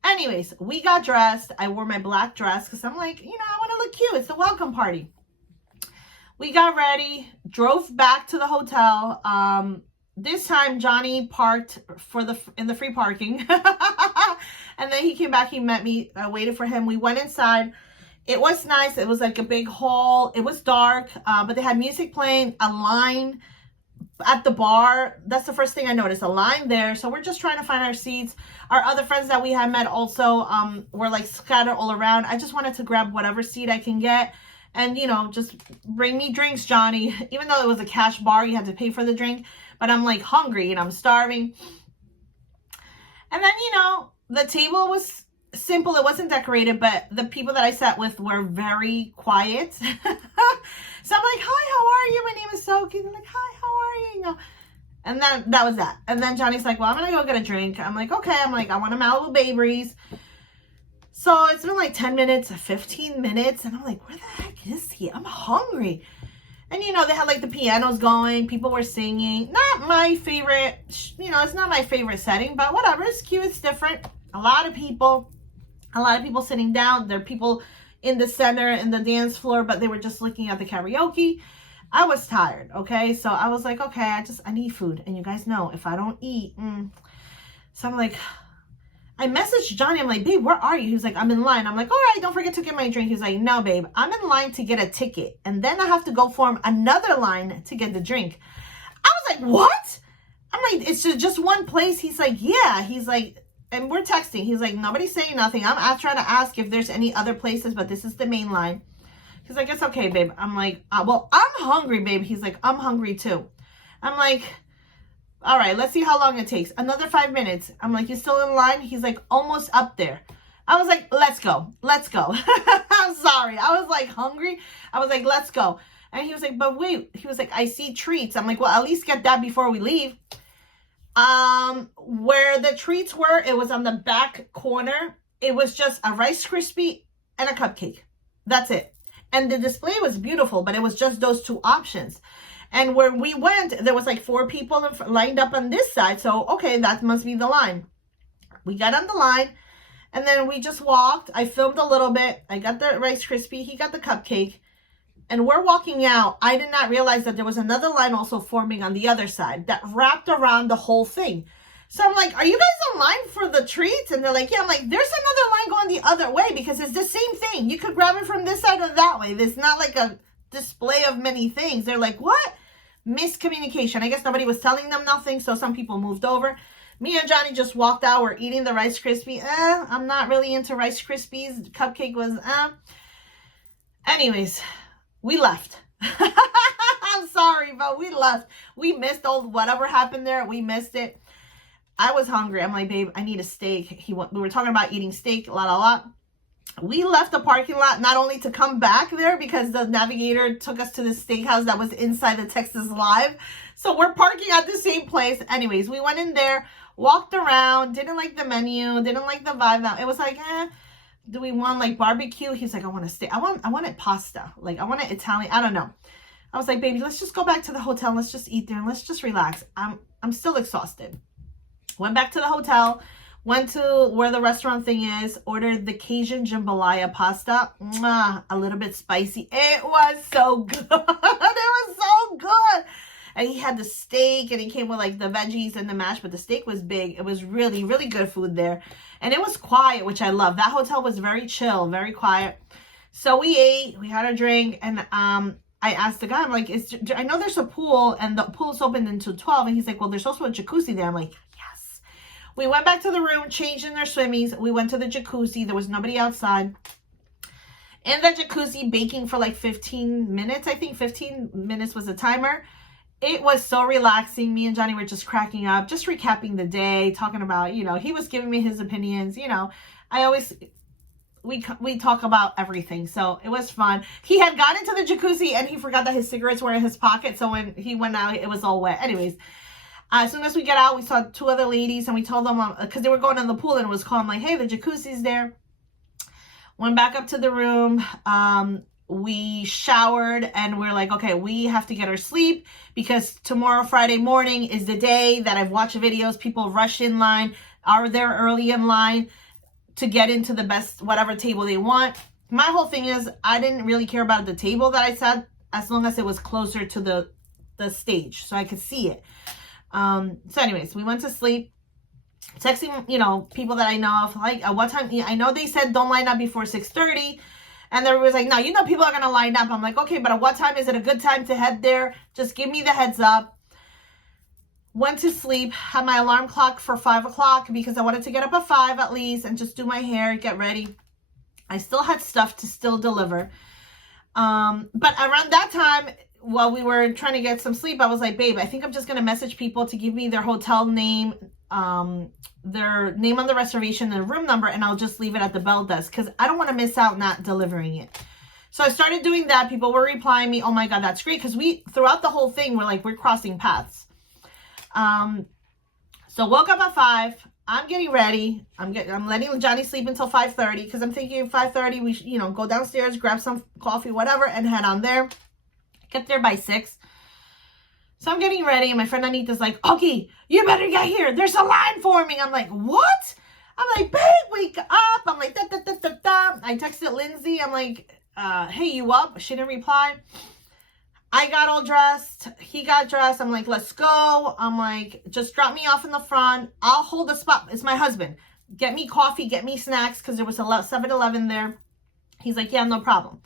Anyways, we got dressed. I wore my black dress because I'm like, you know, I want to look cute. It's the welcome party. We got ready, drove back to the hotel. This time Johnny parked in the free parking. And then he came back, he met me, I waited for him. We went inside. It was nice. It was like a big hall. It was dark, but they had music playing, a line at the bar. That's the first thing I noticed, a line there. So we're just trying to find our seats. Our other friends that we had met also were like scattered all around. I just wanted to grab whatever seat I can get. And, you know, just bring me drinks, Johnny. Even though it was a cash bar, you had to pay for the drink. but I'm like hungry and I'm starving. And then, you know, the table was simple. It wasn't decorated, but the people that I sat with were very quiet. So I'm like, hi, how are you? My name is Soki. They're like, hi, how are you? You know, and then that was that. And then Johnny's like, well, I'm going to go get a drink. I'm like, okay. I'm like, I want a Malibu Bay Breeze. So it's been like 10 minutes, 15 minutes. And I'm like, where the heck is he? I'm hungry. And, you know, they had like the pianos going. People were singing. Not my favorite, you know, it's not my favorite setting, but whatever. It's cute. It's different. A lot of people sitting down. There are people in the center, in the dance floor, but they were just looking at the karaoke. I was tired, okay? So I was like, okay, I need food. And you guys know, if I don't eat, So I'm like, I messaged Johnny. I'm like, babe, where are you? He's like, I'm in line. I'm like, all right, don't forget to get my drink. He's like, no, babe, I'm in line to get a ticket. And then I have to go form another line to get the drink. I was like, what? I'm like, it's just one place. He's like, yeah. He's like, and we're texting. He's like, nobody's saying nothing. I'm trying to ask if there's any other places, but this is the main line. He's like, it's okay, babe. I'm like, well, I'm hungry, babe. He's like, I'm hungry too. I'm like, all right, let's see how long it takes. Another 5 minutes. I'm like, you still in line? He's like, almost up there. I was like, let's go. Let's go. I'm sorry. I was like hungry. I was like, let's go. And he was like, but wait. He was like, I see treats. I'm like, well, at least get that before we leave. Where the treats were, it was on the back corner. It was just a Rice Krispie and a cupcake. That's it. And the display was beautiful, but it was just those two options. And where we went, there was like 4 people lined up on this side. So, okay, that must be the line. We got on the line and then we just walked. I filmed a little bit. I got the Rice Krispie. He got the cupcake. And we're walking out. I did not realize that there was another line also forming on the other side that wrapped around the whole thing. So I'm like, are you guys in line for the treats? And they're like, yeah. I'm like, there's another line going the other way because it's the same thing. You could grab it from this side or that way. There's not like a display of many things. They're like, what? Miscommunication. I guess nobody was telling them nothing, so some people moved over. Me and Johnny just walked out. We're eating the Rice Krispie. I'm not really into Rice Krispies. Cupcake was Anyways, we left. I'm sorry, but we left. We missed whatever happened there. We missed it. I was hungry. I'm like, babe, I need a steak. We were talking about eating steak, We left the parking lot not only to come back there because the navigator took us to the steakhouse that was inside the Texas Live. So we're parking at the same place. Anyways, we went in there, walked around, didn't like the menu, didn't like the vibe. It was like, do we want like barbecue? He's like, I want a steak. I wanted pasta. Like I want it Italian. I don't know. I was like, baby, let's just go back to the hotel. Let's just eat there and let's just relax. I'm still exhausted. Went back to the hotel. Went to where the restaurant thing is, ordered the Cajun jambalaya pasta. A little bit spicy. It was so good. It was so good. And he had the steak and he came with like the veggies and the mash, but the steak was big. It was really, really good food there. And it was quiet, which I love. That hotel was very chill, very quiet. So we ate, we had a drink, and I asked the guy, I'm like, I know there's a pool and the pool's open until 12. And he's like, well, there's also a jacuzzi there. I'm like, yes. We went back to the room, changed in their swimmies. We went to the jacuzzi. There was nobody outside. In the jacuzzi, baking for like 15 minutes. I think 15 minutes was the timer. It was so relaxing. Me and Johnny were just cracking up, just recapping the day, talking about, he was giving me his opinions. We talk about everything. So it was fun. He had gotten into the jacuzzi and he forgot that his cigarettes were in his pocket. So when he went out, it was all wet. Anyways, as soon as we get out, we saw 2 other ladies and we told them, because they were going in the pool and it was cold. I'm like, hey, the jacuzzi's there. Went back up to the room. We showered and we're like, okay, we have to get our sleep because tomorrow, Friday morning, is the day that I've watched videos. People rush in line, are there early in line to get into the best, whatever table they want. My whole thing is I didn't really care about the table that I sat as long as it was closer to the stage so I could see it. So anyways, we went to sleep. Texting, people that I know of, like at what time, I know they said don't line up before 6:30. And there was like, no, people are going to line up. I'm like, okay, but at what time is it a good time to head there? Just give me the heads up. Went to sleep, had my alarm clock for 5 o'clock because I wanted to get up at 5 at least and just do my hair, get ready. I still had stuff to still deliver. But around that time, while we were trying to get some sleep, I was like, babe, I think I'm just going to message people to give me their hotel name, their name on the reservation and room number, and I'll just leave it at the bell desk because I don't want to miss out not delivering it. So I started doing that. People were replying me, oh my God, that's great. Because throughout the whole thing, we're crossing paths. So woke up at 5. I'm getting ready. I'm letting Johnny sleep until 5:30 because I'm thinking 5:30 we should, go downstairs, grab some coffee, whatever, and head on there. Get there by 6. So I'm getting ready, and my friend Anita's like, okay, you better get here. There's a line forming. I'm like, what? I'm like, babe, wake up. I'm like, da, da, da, da, da. I texted Lindsay. I'm like, hey, you up? She didn't reply. I got all dressed. He got dressed. I'm like, let's go. I'm like, just drop me off in the front. I'll hold the spot. It's my husband. Get me coffee, get me snacks, because there was a 7-Eleven there. He's like, yeah, no problem.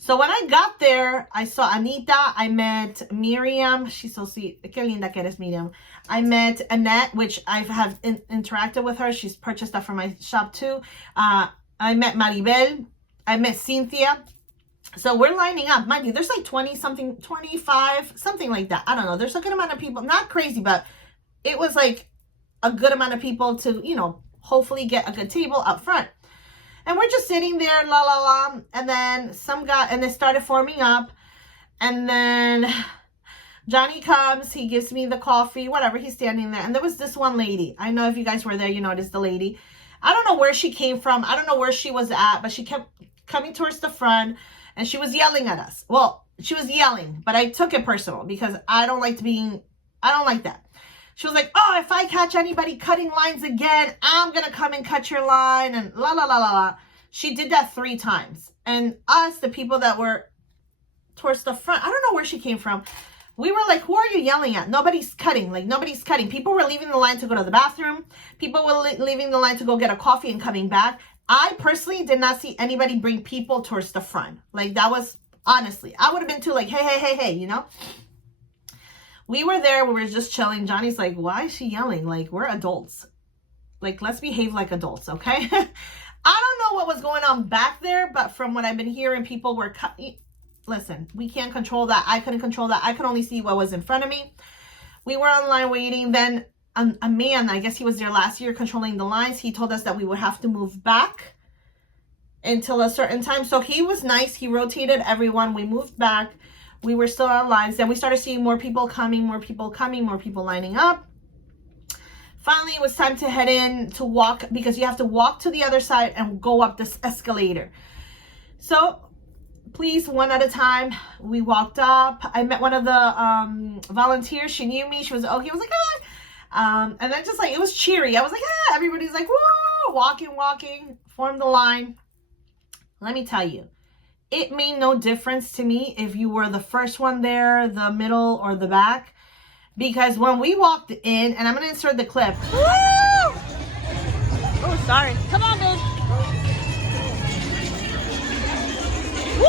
So when I got there, I saw Anita. I met Miriam. She's so sweet. Qué linda que eres, Miriam. I met Annette, which I have interacted with her. She's purchased stuff from my shop too. I met Maribel. I met Cynthia. So we're lining up. Mind you, there's like 20-something, 25, something like that. I don't know. There's a good amount of people. Not crazy, but it was like a good amount of people to, hopefully get a good table up front. And we're just sitting there, la, la, la. And then and they started forming up. And then Johnny comes. He gives me the coffee, whatever. He's standing there. And there was this one lady. I know if you guys were there, you noticed the lady. I don't know where she came from. I don't know where she was at, but she kept coming towards the front. And she was yelling at us. Well, she was yelling, but I took it personal because I don't like that. She was like, oh, if I catch anybody cutting lines again, I'm going to come and cut your line and la, la, la, la, la. She did that 3 times. And us, the people that were towards the front, I don't know where she came from. We were like, who are you yelling at? Nobody's cutting. Like, nobody's cutting. People were leaving the line to go to the bathroom. People were leaving the line to go get a coffee and coming back. I personally did not see anybody bring people towards the front. Like, that was, honestly, I would have been too like, hey, We were there. We were just chilling. Johnny's like, why is she yelling? Like, we're adults. Like, let's behave like adults, okay? I don't know what was going on back there, but from what I've been hearing, people were listen, we can't control that. I couldn't control that. I could only see what was in front of me. We were online waiting. Then a man, I guess he was there last year controlling the lines. He told us that we would have to move back until a certain time. So he was nice. He rotated everyone. We moved back. We were still on lines. Then we started seeing more people coming, more people lining up. Finally, it was time to head in to walk because you have to walk to the other side and go up this escalator. So please, one at a time. We walked up. I met one of the volunteers. She knew me. She was okay. I was like, ah. And then just like, it was cheery. I was like, ah, everybody's like, whoa, walking, form the line. Let me tell you, it made no difference to me if you were the first one there, the middle, or the back. Because when we walked in, and I'm going to insert the clip. Woo! Oh, sorry. Come on, babe. Woo!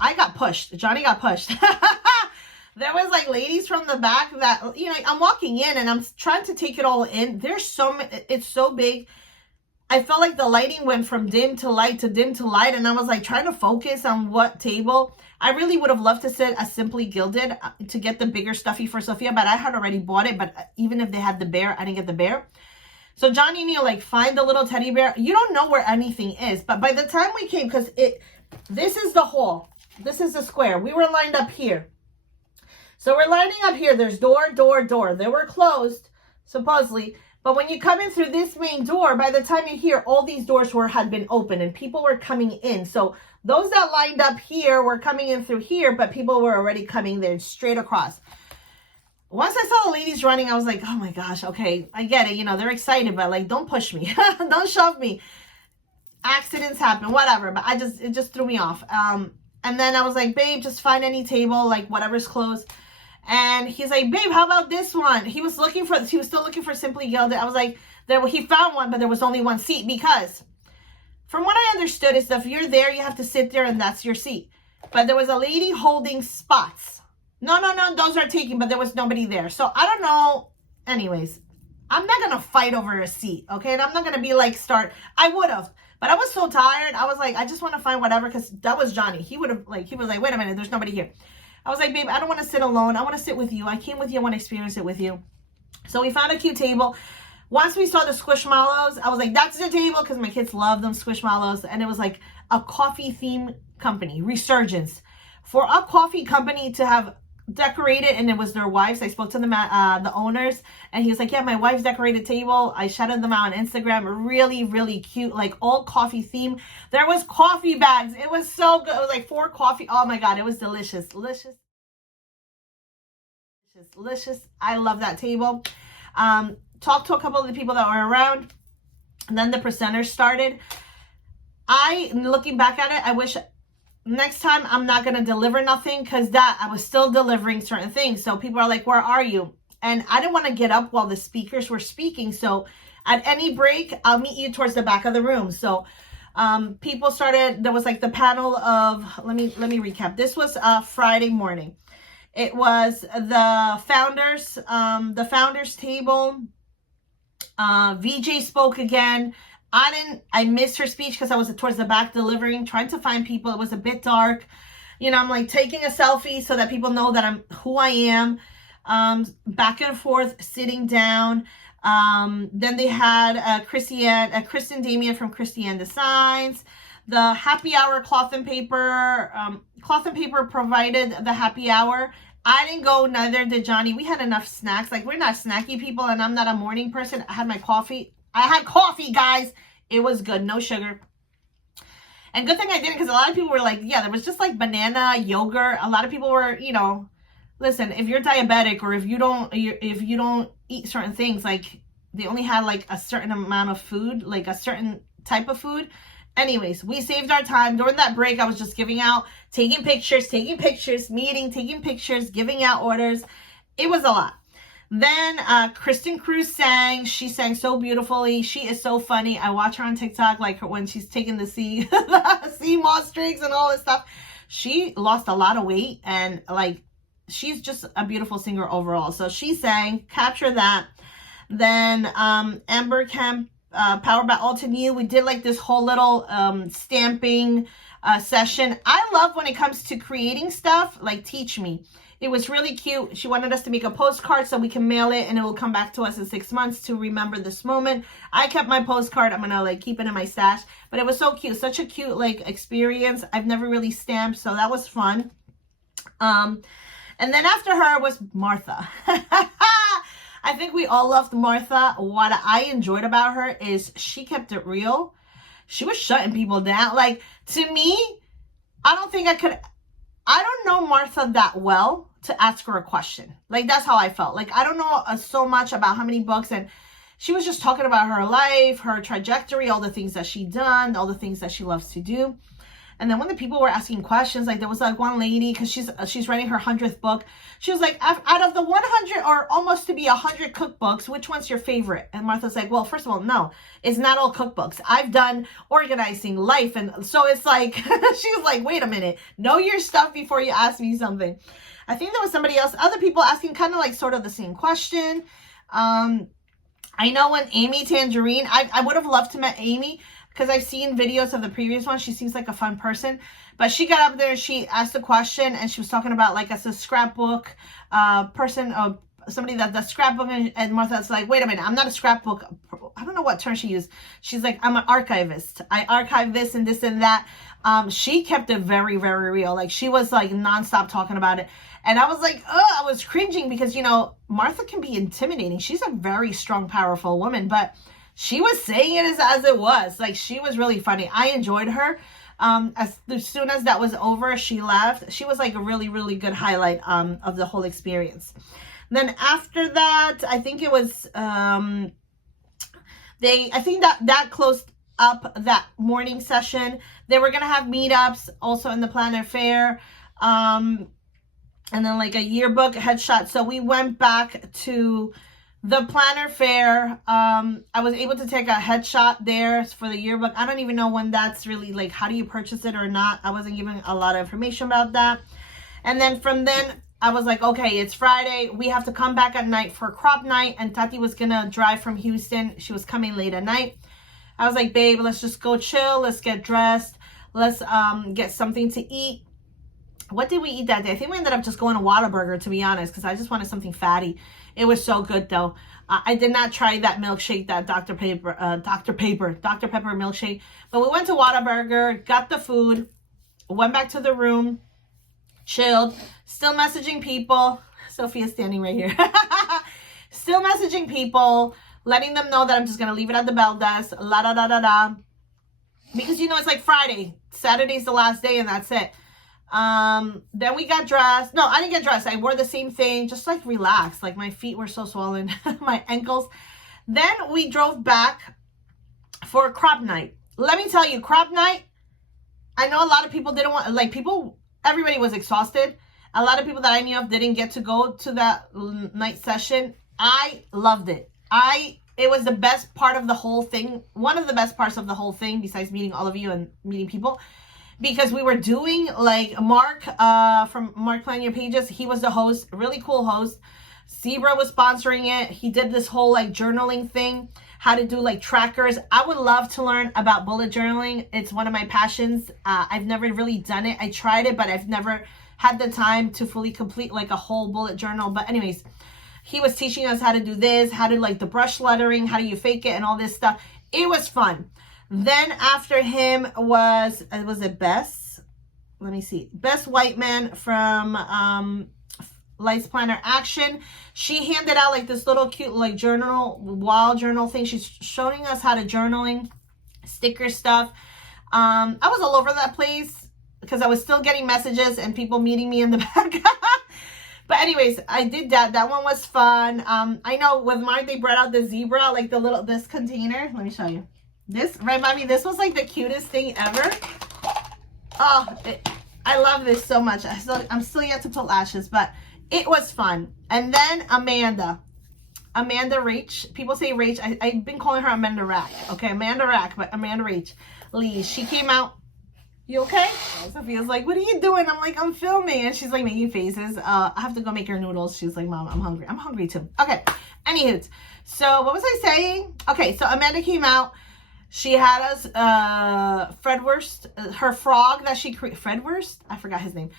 I got pushed. Johnny got pushed. There was like ladies from the back that, I'm walking in and I'm trying to take it all in. There's it's so big. I felt like the lighting went from dim to light to dim to light. And I was like trying to focus on what table. I really would have loved to sit as Simply Gilded to get the bigger stuffy for Sophia, but I had already bought it. But even if they had the bear, I didn't get the bear. So Johnny and like find the little teddy bear. You don't know where anything is. But by the time we came, because this is the hall. This is the square. We were lined up here. So we're lining up here. There's door. They were closed, supposedly. But when you come in through this main door, by the time you're here, all these doors had been open and people were coming in. So those that lined up here were coming in through here, but people were already coming there straight across. Once I saw the ladies running, I was like, oh my gosh, okay, I get it. They're excited, but like, don't push me. Don't shove me. Accidents happen, whatever. But it just threw me off. And then I was like, babe, just find any table, like whatever's closed. And he's like, babe, how about this one? He was still looking for Simply Gilded. I was like, he found one, but there was only one seat because from what I understood is that if you're there, you have to sit there and that's your seat. But there was a lady holding spots. No, those are taken, but there was nobody there. So I don't know. Anyways, I'm not gonna fight over a seat, okay? And I'm not gonna be like I would have, but I was so tired. I was like, I just want to find whatever, because that was Johnny. He was like, wait a minute, there's nobody here. I was like, babe, I don't want to sit alone. I want to sit with you. I came with you. I want to experience it with you. So we found a cute table. Once we saw the Squishmallows, I was like, that's the table, because my kids love them Squishmallows. And it was like a coffee theme company, Resurgence. For a coffee company to have decorated, and it was their wives. I spoke to them, the owners, and he was like, yeah, my wife's decorated table. I shouted them out on Instagram. Really, really cute, like all coffee theme. There was coffee bags. It was so good. It was like 4 coffee. Oh my God, it was delicious. Delicious. Delicious. I love that table. Talked to a couple of the people that were around, and then the presenters started. Looking back at it, I wish next time I'm not going to deliver nothing, because I was still delivering certain things. So people are like, where are you? And I didn't want to get up while the speakers were speaking. So at any break, I'll meet you towards the back of the room. So people started, there was like the panel of, let me recap. This was Friday morning. It was the founders table. VJ spoke again. I missed her speech because I was towards the back delivering, trying to find people. It was a bit dark. You know, I'm like taking a selfie so that people know that I'm who I am. Back and forth, sitting down. Then they had Kristen Damian from Christiane Designs. The happy hour cloth and paper. Cloth and paper provided the happy hour. I didn't go, neither did Johnny. We had enough snacks. Like, we're not snacky people, and I'm not a morning person. I had my coffee. I had coffee, guys. It was good. No sugar. And good thing I didn't, because a lot of people were like, yeah, there was just like banana, yogurt. A lot of people were, you know, listen, if you're diabetic, or if you don't eat certain things, like they only had like a certain amount of food, like a certain type of food. Anyways, we saved our time. During that break, I was just taking pictures, meeting, taking pictures, giving out orders. It was a lot. Then Kristen Cruz sang. She sang so beautifully. She is so funny. I watch her on TikTok, like when she's taking the sea moss drinks and all this stuff. She lost a lot of weight, and like she's just a beautiful singer overall. So she sang, capture that. Then Amber Kemp, Power by Alton You. We did like this whole little stamping session. I love when it comes to creating stuff, like teach me. It was really cute. She wanted us to make a postcard so we can mail it, and it will come back to us in 6 months to remember this moment. I kept my postcard. I'm gonna like keep it in my stash, but it was so cute. Such a cute like experience. I've never really stamped, so that was fun. And then after her was Martha. I think we all loved Martha. What I enjoyed about her is she kept it real. She was shutting people down. Like, to me, I don't know Martha that well to ask her a question. Like, that's how I felt. Like, I don't know so much about how many books, and she was just talking about her life, her trajectory, all the things that she done, all the things that she loves to do. And then when the people were asking questions, like there was like one lady, because she's writing her 100th book. She was like, out of the 100 or almost to be 100 cookbooks, which one's your favorite? And Martha's like, well, first of all, no, it's not all cookbooks. I've done organizing, life. And so it's like, she was like, wait a minute, know your stuff before you ask me something. I think there was somebody else, other people asking kind of like sort of the same question. I know when Amy Tangerine, I would have loved to met Amy, because I've seen videos of the previous one. She seems like a fun person. But she got up there and she asked a question, and she was talking about like as a scrapbook person, somebody that does scrapbook, and Martha's like, wait a minute, I'm not a scrapbook. I don't know what term she used. She's like, I'm an archivist. I archive this and this and that. She kept it very, very real. Like, she was like nonstop talking about it. And I was like, I was cringing, because, you know, Martha can be intimidating. She's a very strong, powerful woman, but she was saying it as it was. Like, she was really funny. I enjoyed her. As soon as that was over, she left. She was like a really, really good highlight of the whole experience. Then after that, I think it was I think that closed up that morning session. They were gonna have meetups also in the Planner Fair, and then like a yearbook headshot. So we went back to the Planner Fair. I was able to take a headshot there for the yearbook. I don't even know when that's really, like, how do you purchase it or not. I wasn't given a lot of information about that. And then from then, I was like, okay, it's Friday. We have to come back at night for crop night. And Tati was going to drive from Houston. She was coming late at night. I was like, babe, let's just go chill. Let's get dressed. Let's get something to eat. What did we eat that day? I think we ended up just going to Whataburger, to be honest, because I just wanted something fatty. It was so good, though. I did not try that milkshake, that Dr. Pepper milkshake. But we went to Whataburger, got the food, went back to the room, chilled, still messaging people. Sophia's standing right here. Still messaging people, letting them know that I'm just going to leave it at the bell desk, la da da da da. Because, you know, it's like Friday. Saturday's the last day, and that's it. Then we got dressed. No, I didn't get dressed. I wore the same thing, just like relaxed. Like my feet were so swollen, my ankles. Then we drove back for crop night. Let me tell you, crop night, I know a lot of people didn't want, like everybody was exhausted. A lot of people that I knew of didn't get to go to that night session. I loved it. It was the best part of the whole thing. One of the best parts of the whole thing, besides meeting all of you and meeting people. Because we were doing, like, Mark from Mark Plan Your Pages. He was the host, really cool host. Zebra was sponsoring it. He did this whole, like, journaling thing, how to do, like, trackers. I would love to learn about bullet journaling. It's one of my passions. I've never really done it. I tried it, but I've never had the time to fully complete, like, a whole bullet journal. But anyways, he was teaching us how to do this, how to, like, the brush lettering, how do you fake it, and all this stuff. It was fun. Then after him was it Bess? Let me see. Bess Whiteman from Lights Planner Action. She handed out like this little cute like journal, wall journal thing. She's showing us how to journaling, sticker stuff. I was all over that place because I was still getting messages and people meeting me in the back. But anyways, I did that. That one was fun. I know with Mark, they brought out the zebra, like this container. Let me show you. This, right, mommy, this was like the cutest thing ever. Oh, I love this so much. I'm still yet to put lashes, but it was fun. And then Amanda Rach. People say Rach. I've been calling her Amanda Rack. Okay, Amanda Rack, but Amanda Rach. Lee, she came out. You okay? Sophia's like, what are you doing? I'm like, I'm filming. And she's like making faces. I have to go make her noodles. She's like, Mom, I'm hungry. I'm hungry too. Okay, anywho. So what was I saying? Okay, so Amanda came out. She had us, Fredwurst, her frog that she created, Fredwurst? I forgot his name.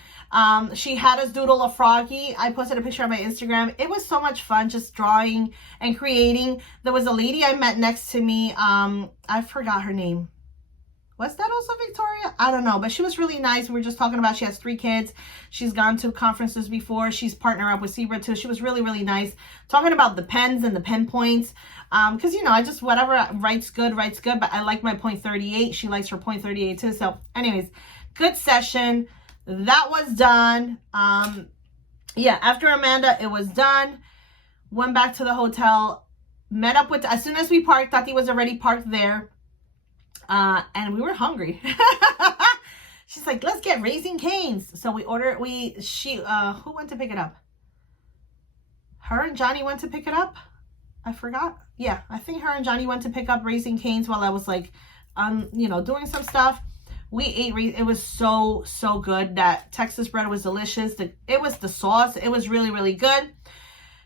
She had us doodle a froggy. I posted a picture on my Instagram. It was so much fun just drawing and creating. There was a lady I met next to me. I forgot her name. Was that also Victoria? I don't know, but she was really nice. We were just talking about she has 3 kids. She's gone to conferences before. She's partnered up with Zebra too. She was really, really nice. Talking about the pens and the pen points. Because, you know, I just, whatever writes good, but I like my .38. She likes her .38 too. So anyways, good session. That was done. Yeah, after Amanda, it was done. Went back to the hotel. Met up with, as soon as we parked, Tati was already parked there. And we were hungry. She's like, let's get Raising Cane's. So we ordered, who went to pick it up? Her and Johnny went to pick it up? I forgot. Yeah, I think her and Johnny went to pick up Raising Cane's while I was like, you know, doing some stuff. We ate, it was so, so good. That Texas bread was delicious. It was the sauce. It was really, really good.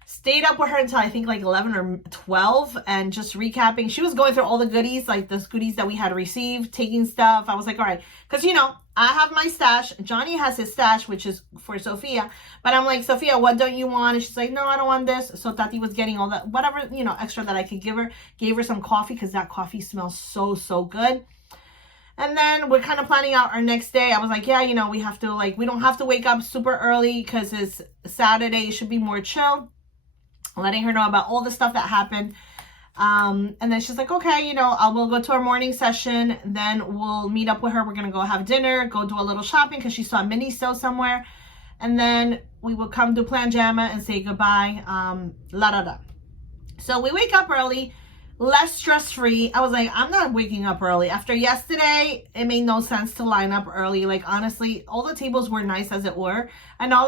Stayed up with her until I think like 11 or 12 and just recapping. She was going through all the goodies, like those goodies that we had received, taking stuff. I was like, all right, because, you know, I have my stash. Johnny has his stash, which is for Sophia. But I'm like, Sophia, what don't you want? And she's like, no, I don't want this. So Tati was getting all that, whatever, you know, extra that I could give her. Gave her some coffee because that coffee smells so, so good. And then we're kind of planning out our next day. I was like, yeah, you know, we have to, like, we don't have to wake up super early because it's Saturday. It should be more chill. Letting her know about all the stuff that happened. And then she's like, okay, you know, we'll go to our morning session. Then we'll meet up with her. We're going to go have dinner, go do a little shopping because she saw a mini sale somewhere. And then we will come do Plan Jamma and say goodbye. La da da. So we wake up early, less stress-free. I was like, I'm not waking up early. After yesterday, it made no sense to line up early. Like, honestly, all the tables were nice as it were. I know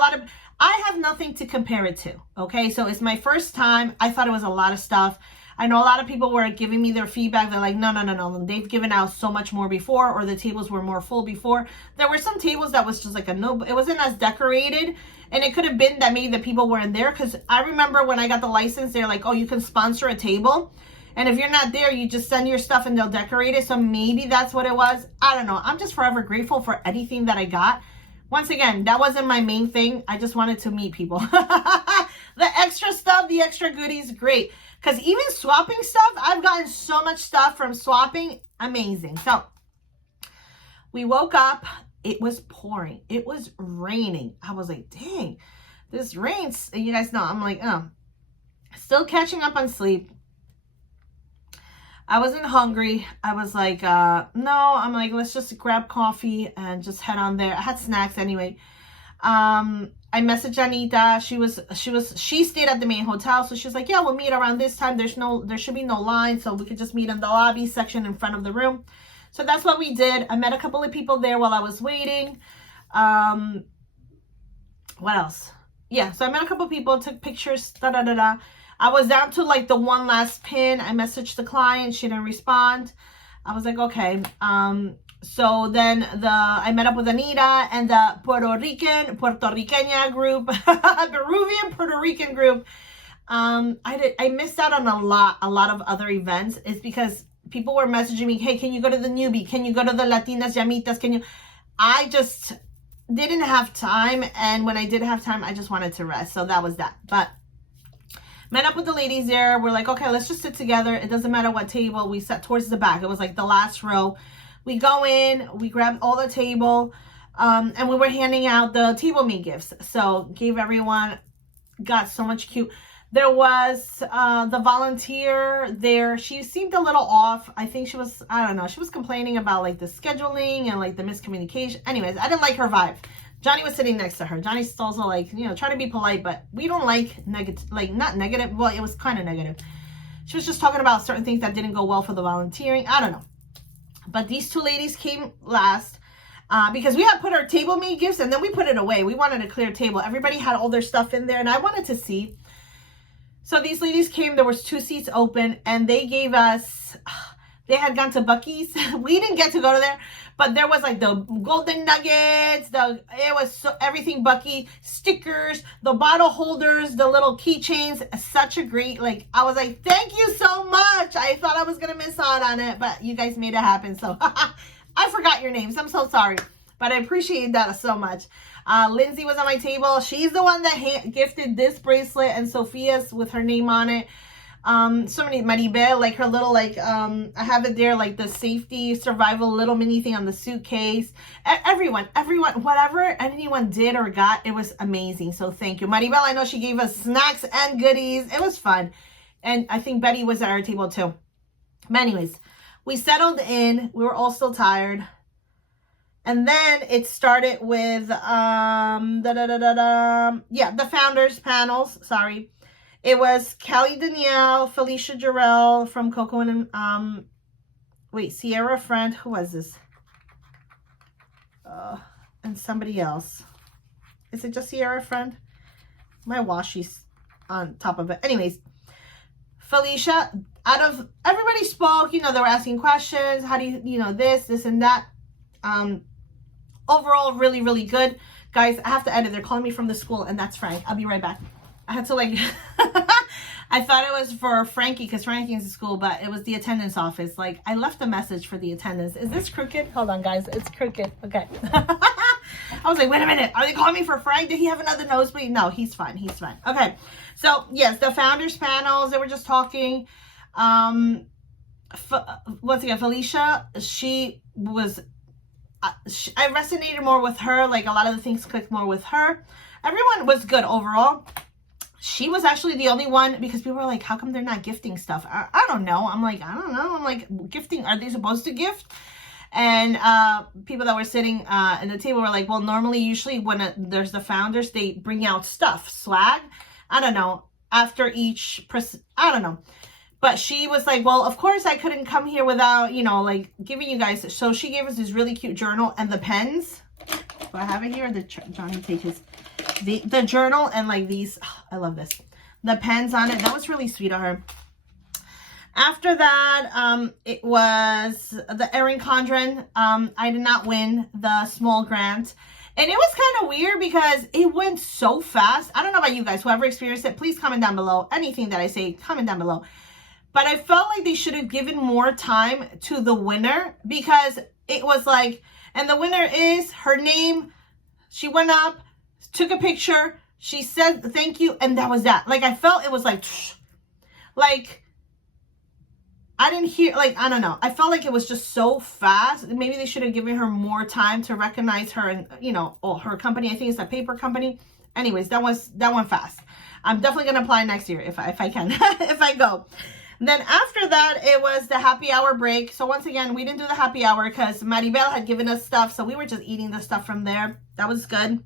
I have nothing to compare it to, okay? So it's my first time. I thought it was a lot of stuff. I know a lot of people were giving me their feedback. They're like, no. They've given out so much more before, or the tables were more full before. There were some tables that was just like it wasn't as decorated. And it could have been that maybe the people weren't there. Because I remember when I got the license, they're like, oh, you can sponsor a table. And if you're not there, you just send your stuff and they'll decorate it. So maybe that's what it was. I don't know. I'm just forever grateful for anything that I got. Once again, that wasn't my main thing. I just wanted to meet people. The extra stuff, the extra goodies, great. Because even swapping stuff, I've gotten so much stuff from swapping. Amazing. So we woke up. It was pouring. It was raining. I was like, dang, this rains. You guys know, I'm like, oh. Still catching up on sleep. I wasn't hungry. I was like, no, I'm like, let's just grab coffee and just head on there. I had snacks anyway. I messaged Anita. She stayed at the main hotel. So she's like, yeah, we'll meet around this time. There should be no line. So we could just meet in the lobby section in front of the room. So that's what we did. I met a couple of people there while I was waiting. What else? Yeah. So I met a couple of people, took pictures, I was down to like the one last pin. I messaged the client. She didn't respond. I was like, okay. So then I met up with Anita and the Puerto Rican group, Peruvian Puerto Rican group. I missed out on a lot of other events. It's because people were messaging me, hey, can you go to the newbie? Can you go to the Latinas Llamitas? I just didn't have time. And when I did have time, I just wanted to rest. So that was that. But met up with the ladies there. We're like, okay, let's just sit together. It doesn't matter what table. We sat towards the back. It was like the last row. We go in, we grabbed all the table, and we were handing out the table me gifts. So gave everyone, got so much cute. There was the volunteer there. She seemed a little off. I think she was, I don't know. She was complaining about like the scheduling and like the miscommunication. Anyways, I didn't like her vibe. Johnny was sitting next to her. Johnny's also like, trying to be polite, but we don't like negative, like not negative. Well, it was kind of negative. She was just talking about certain things that didn't go well for the volunteering. I don't know. But these two ladies came last because we had put our table me gifts and then we put it away. We wanted a clear table. Everybody had all their stuff in there and I wanted to see. So these ladies came. There was 2 seats open and they gave us, they had gone to Buc-ee's. We didn't get to go to there. But there was like the golden nuggets, it was so, everything Buc-ee, stickers, the bottle holders, the little keychains. Such a great, like, I was like, thank you so much. I thought I was going to miss out on it, but you guys made it happen. So I forgot your names. I'm so sorry, but I appreciate that so much. Lindsay was on my table. She's the one that gifted this bracelet and Sophia's with her name on it. So many Maribel, like her little, like, I have it there, like the safety survival little mini thing on the suitcase. Everyone, whatever anyone did or got, it was amazing. So thank you. Maribel, I know she gave us snacks and goodies. It was fun. And I think Betty was at our table too. But anyways, we settled in. We were all still tired. And then it started with, the founders panels, sorry. It was Callie Danielle, Felicia Jarrell from Coco and, Sierra Friend. Who was this? And somebody else. Is it just Sierra Friend? My washi's on top of it. Anyways, Felicia, out of everybody spoke, they were asking questions. How do you, this and that. Overall, really, really good. Guys, I have to edit. They're calling me from the school, and that's Frank. I'll be right back. I had to like, I thought it was for Frankie because Frankie's in school, but it was the attendance office. Like, I left a message for the attendance. Is this crooked? Hold on, guys. It's crooked. Okay. I was like, wait a minute. Are they calling me for Frank? Did he have another nosebleed? No, he's fine. He's fine. Okay. So, yes, the founders panels, they were just talking. Once again, Felicia, she was, I resonated more with her. Like, a lot of the things clicked more with her. Everyone was good overall. She was actually the only one because people were like, how come they're not gifting stuff? I don't know. I'm like, I don't know. I'm like, gifting, are they supposed to gift? And people that were sitting at the table were like, well, normally, usually when there's the founders, they bring out stuff, swag. I don't know. After each person, I don't know. But she was like, well, of course I couldn't come here without, like giving you guys. So she gave us this really cute journal and the pens. Do I have it here? Johnny take his, the journal and like these. Oh, I love this. The pens on it. That was really sweet of her. After that, it was the Erin Condren. I did not win the small grant. And it was kind of weird because it went so fast. I don't know about you guys. Whoever experienced it, please comment down below. Anything that I say, comment down below. But I felt like they should have given more time to the winner, because it was like, and the winner is her name. She went up, took a picture. She said thank you. And that was that. Like, I felt it was like, I didn't hear, like, I don't know. I felt like it was just so fast. Maybe they should have given her more time to recognize her and, you know, her company. I think it's a paper company. Anyways, that went fast. I'm definitely going to apply next year if I can, if I go. Then after that, it was the happy hour break. So once again, we didn't do the happy hour because Maribel had given us stuff. So we were just eating the stuff from there. That was good.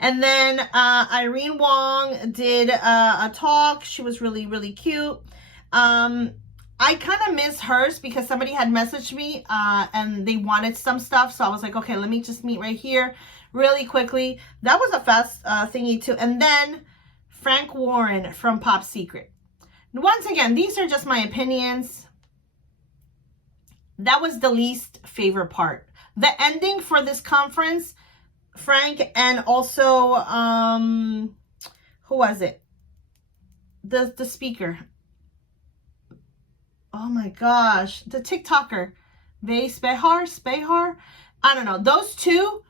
And then Irene Wong did a talk. She was really, really cute. I kind of missed hers because somebody had messaged me and they wanted some stuff. So I was like, okay, let me just meet right here really quickly. That was a fast thingy too. And then Frank Warren from Pop Secret. Once again, these are just my opinions. That was the least favorite part. The ending for this conference, Frank, and also, who was it? The speaker. Oh my gosh, the TikToker, Spehar. I don't know. Those two,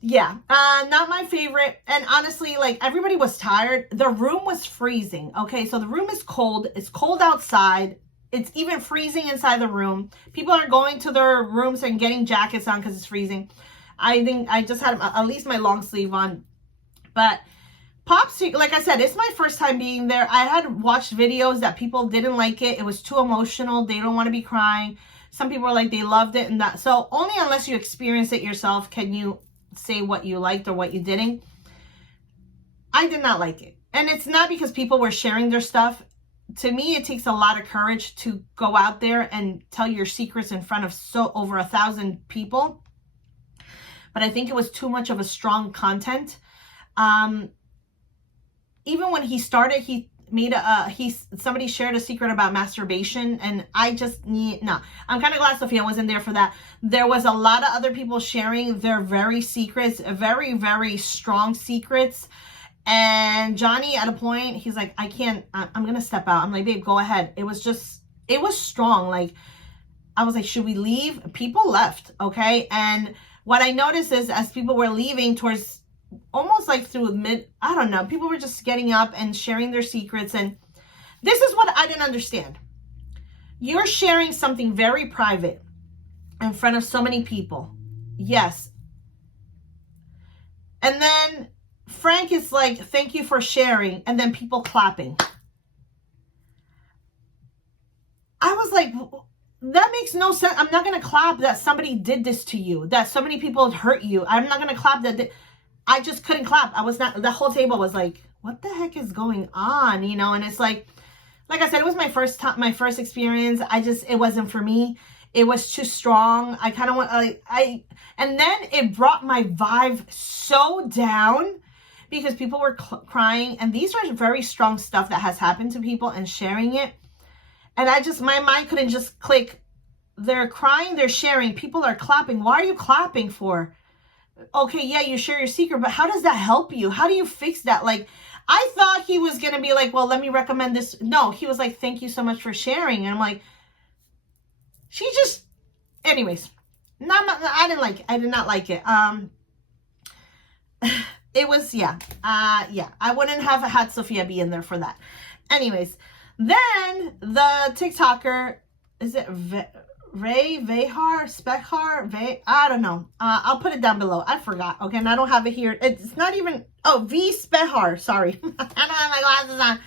yeah, not my favorite. And honestly, like, everybody was tired. The room was freezing. Okay, so the room is cold. It's cold outside. It's even freezing inside the room. People are going to their rooms and getting jackets on because it's freezing. I think I just had at least my long sleeve on. But Pop Secret, like I said, it's my first time being there. I had watched videos that people didn't like it. It was too emotional. They don't want to be crying. Some people are like, they loved it and that. So only unless you experience it yourself can you say what you liked or what you didn't. I did not like it. And it's not because people were sharing their stuff. To me, it takes a lot of courage to go out there and tell your secrets in front of over 1,000 people. But I think it was too much of a strong content. Even when he started, he made somebody shared a secret about masturbation, and I just no. I'm kind of glad Sophia wasn't there for that. There was a lot of other people sharing their very very, very strong secrets. And Johnny, at a point, he's like, I can't, I'm going to step out. I'm like, babe, go ahead. It was strong. Like, I was like, should we leave? People left. Okay. And what I noticed is as people were leaving towards almost like through I don't know, people were just getting up and sharing their secrets. And this is what I didn't understand. You're sharing something very private in front of so many people. Yes. And then Frank is like, thank you for sharing. And then people clapping. I was like, that makes no sense. I'm not going to clap that somebody did this to you, that so many people hurt you. I'm not going to clap that. I just couldn't clap. I was not, the whole table was like, what the heck is going on? You know, and it's like I said, it was my first time, my first experience. It wasn't for me. It was too strong. I kind of want, and then it brought my vibe so down because people were crying. And these are very strong stuff that has happened to people and sharing it. And my mind couldn't just click. They're crying, they're sharing, people are clapping. Why are you clapping for? Okay, yeah, you share your secret, but how does that help you? How do you fix that? Like, I thought he was going to be like, well, let me recommend this. No, he was like, thank you so much for sharing. And I'm like, anyways, I didn't like it. I did not like it. It was, yeah, I wouldn't have had Sophia be in there for that. Anyways, then the TikToker, is it I don't know. I'll put it down below. I forgot. Okay, and I don't have it here. It's not even, V Spehar. Sorry. I don't have my glasses on.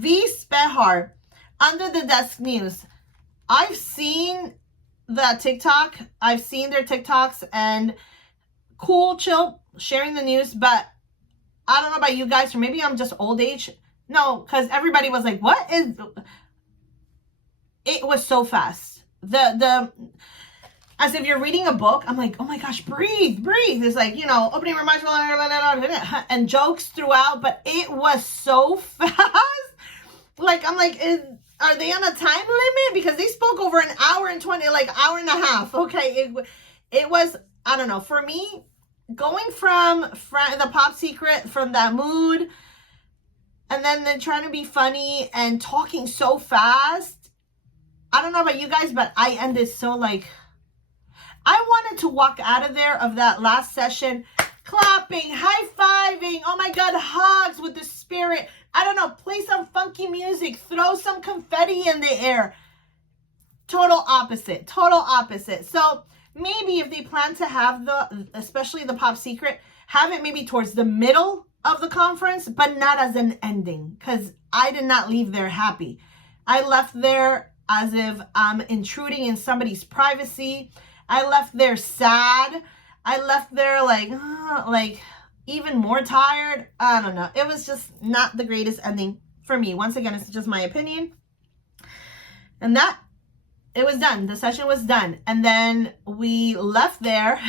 V Spehar, Under the Desk News. I've seen the TikTok. I've seen their TikToks and cool, chill, sharing the news, but I don't know about you guys, or maybe I'm just old age. No, because everybody was like, what is, it was so fast. As if you're reading a book. I'm like, oh my gosh, breathe. It's like, you know, opening remarks and jokes throughout, but it was so fast. Like, I'm like, are they on a time limit? Because they spoke over an hour and 20, like hour and a half. Okay. It was, I don't know, for me, going from the Pop Secret, from that mood, and then trying to be funny and talking so fast. I don't know about you guys, but I ended so like, I wanted to walk out of there, of that last session, clapping, high-fiving, oh my God, hugs with the spirit. I don't know, play some funky music, throw some confetti in the air. Total opposite, total opposite. So maybe if they plan to have especially the Pop Secret, have it maybe towards the middle of the conference, but not as an ending, because I did not leave there happy. I left there as if I'm intruding in somebody's privacy. I left there sad. I left there like even more tired. I don't know. It was just not the greatest ending for me. Once again, it's just my opinion. And it was done. The session was done. And then we left there.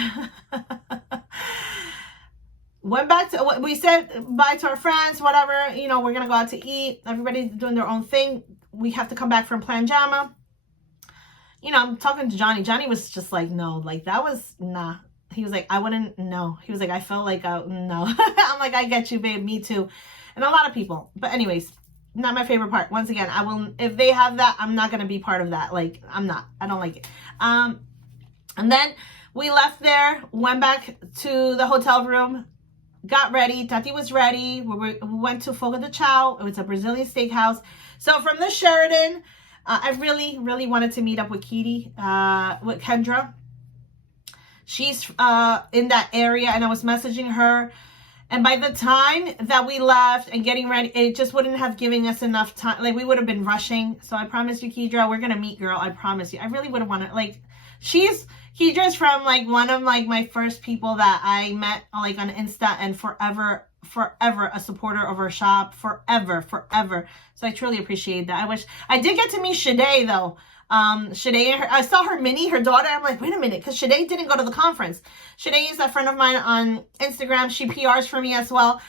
Went back to, we said bye to our friends, whatever. You know, we're going to go out to eat. Everybody's doing their own thing. We have to come back from Plan Jama. You know, I'm talking to Johnny. Johnny was just like, no, like that was, nah. He was like, I wouldn't, no. He was like, I felt like, no. I'm like, I get you, babe. Me too. And a lot of people. But anyways, not my favorite part. Once again, I will, if they have that, I'm not going to be part of that. Like, I'm not. I don't like it. And then we left there, went back to the hotel room, got ready. Tati was ready. We went to Fogo de Chao. It was a Brazilian steakhouse. So from the Sheraton, I really, really wanted to meet up with Kitty, with Kendra. She's in that area, and I was messaging her. And by the time that we left and getting ready, it just wouldn't have given us enough time. Like, we would have been rushing. So I promised you, Kedra, we're going to meet, girl. I promise you. I really would have wanted, like, Kedra's from, like, one of, like, my first people that I met, like, on Insta, and forever a supporter of her shop. Forever. So I truly appreciate that. I did get to meet Shade, though. Shade, I saw her mini, her daughter. I'm like, wait a minute, because Shade didn't go to the conference. Shade is a friend of mine on Instagram. She PRs for me as well.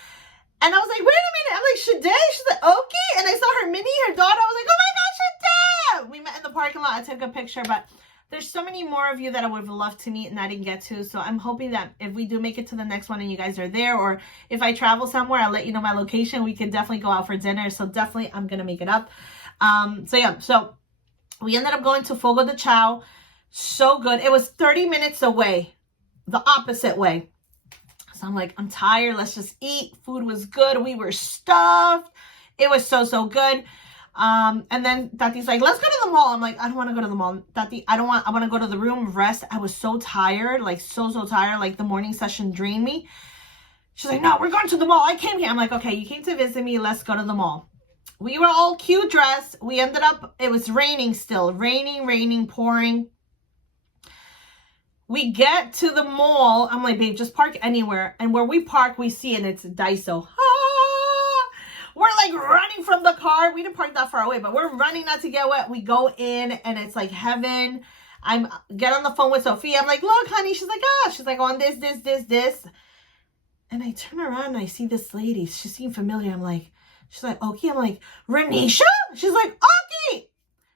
And I was like, wait a minute. I'm like, Shade? She's like, okay. And I saw her mini, her daughter. I was like, oh my God, Shade! We met in the parking lot. I took a picture, but there's so many more of you that I would have loved to meet and I didn't get to. So I'm hoping that if we do make it to the next one and you guys are there, or if I travel somewhere, I'll let you know my location. We can definitely go out for dinner. So definitely I'm going to make it up. So we ended up going to Fogo de Chao. So good. It was 30 minutes away, the opposite way. So I'm like, I'm tired. Let's just eat. Food was good. We were stuffed. It was so good. And then Tati's like, let's go to the mall. I'm like, I don't want to go to the mall. Tati, I want to go to the room, rest. I was so tired, like so tired. Like the morning session drained me. She's like, no, we're going to the mall. I came here. I'm like, okay, you came to visit me. Let's go to the mall. We were all cute dressed. We ended up, it was raining still. Raining, pouring. We get to the mall. I'm like, babe, just park anywhere. And where we park, we see, and it's Daiso. We're like running from the car. We didn't park that far away, but we're running not to get wet. We go in, and it's like heaven. Get on the phone with Sophia. I'm like, look, honey. She's like, she's like, on this. And I turn around, and I see this lady. She seemed familiar. She's like, okay. I'm like, Renisha? She's like, okay.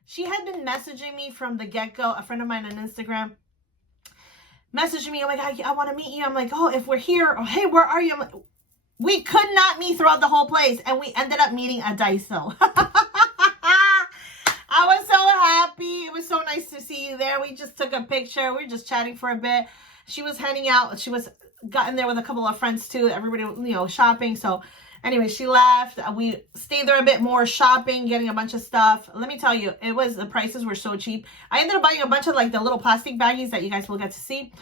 She had been messaging me from the get-go. A friend of mine on Instagram messaging me. Oh my God, I want to meet you. I'm like, oh, if we're here, oh, hey, where are you? I'm like, we could not meet throughout the whole place. And we ended up meeting at Daiso. I was so happy. It was so nice to see you there. We just took a picture. We were just chatting for a bit. She was heading out. She was gotten there with a couple of friends too. Everybody, shopping. So anyway, she left. We stayed there a bit more, shopping, getting a bunch of stuff. Let me tell you, the prices were so cheap. I ended up buying a bunch of like the little plastic baggies that you guys will get to see.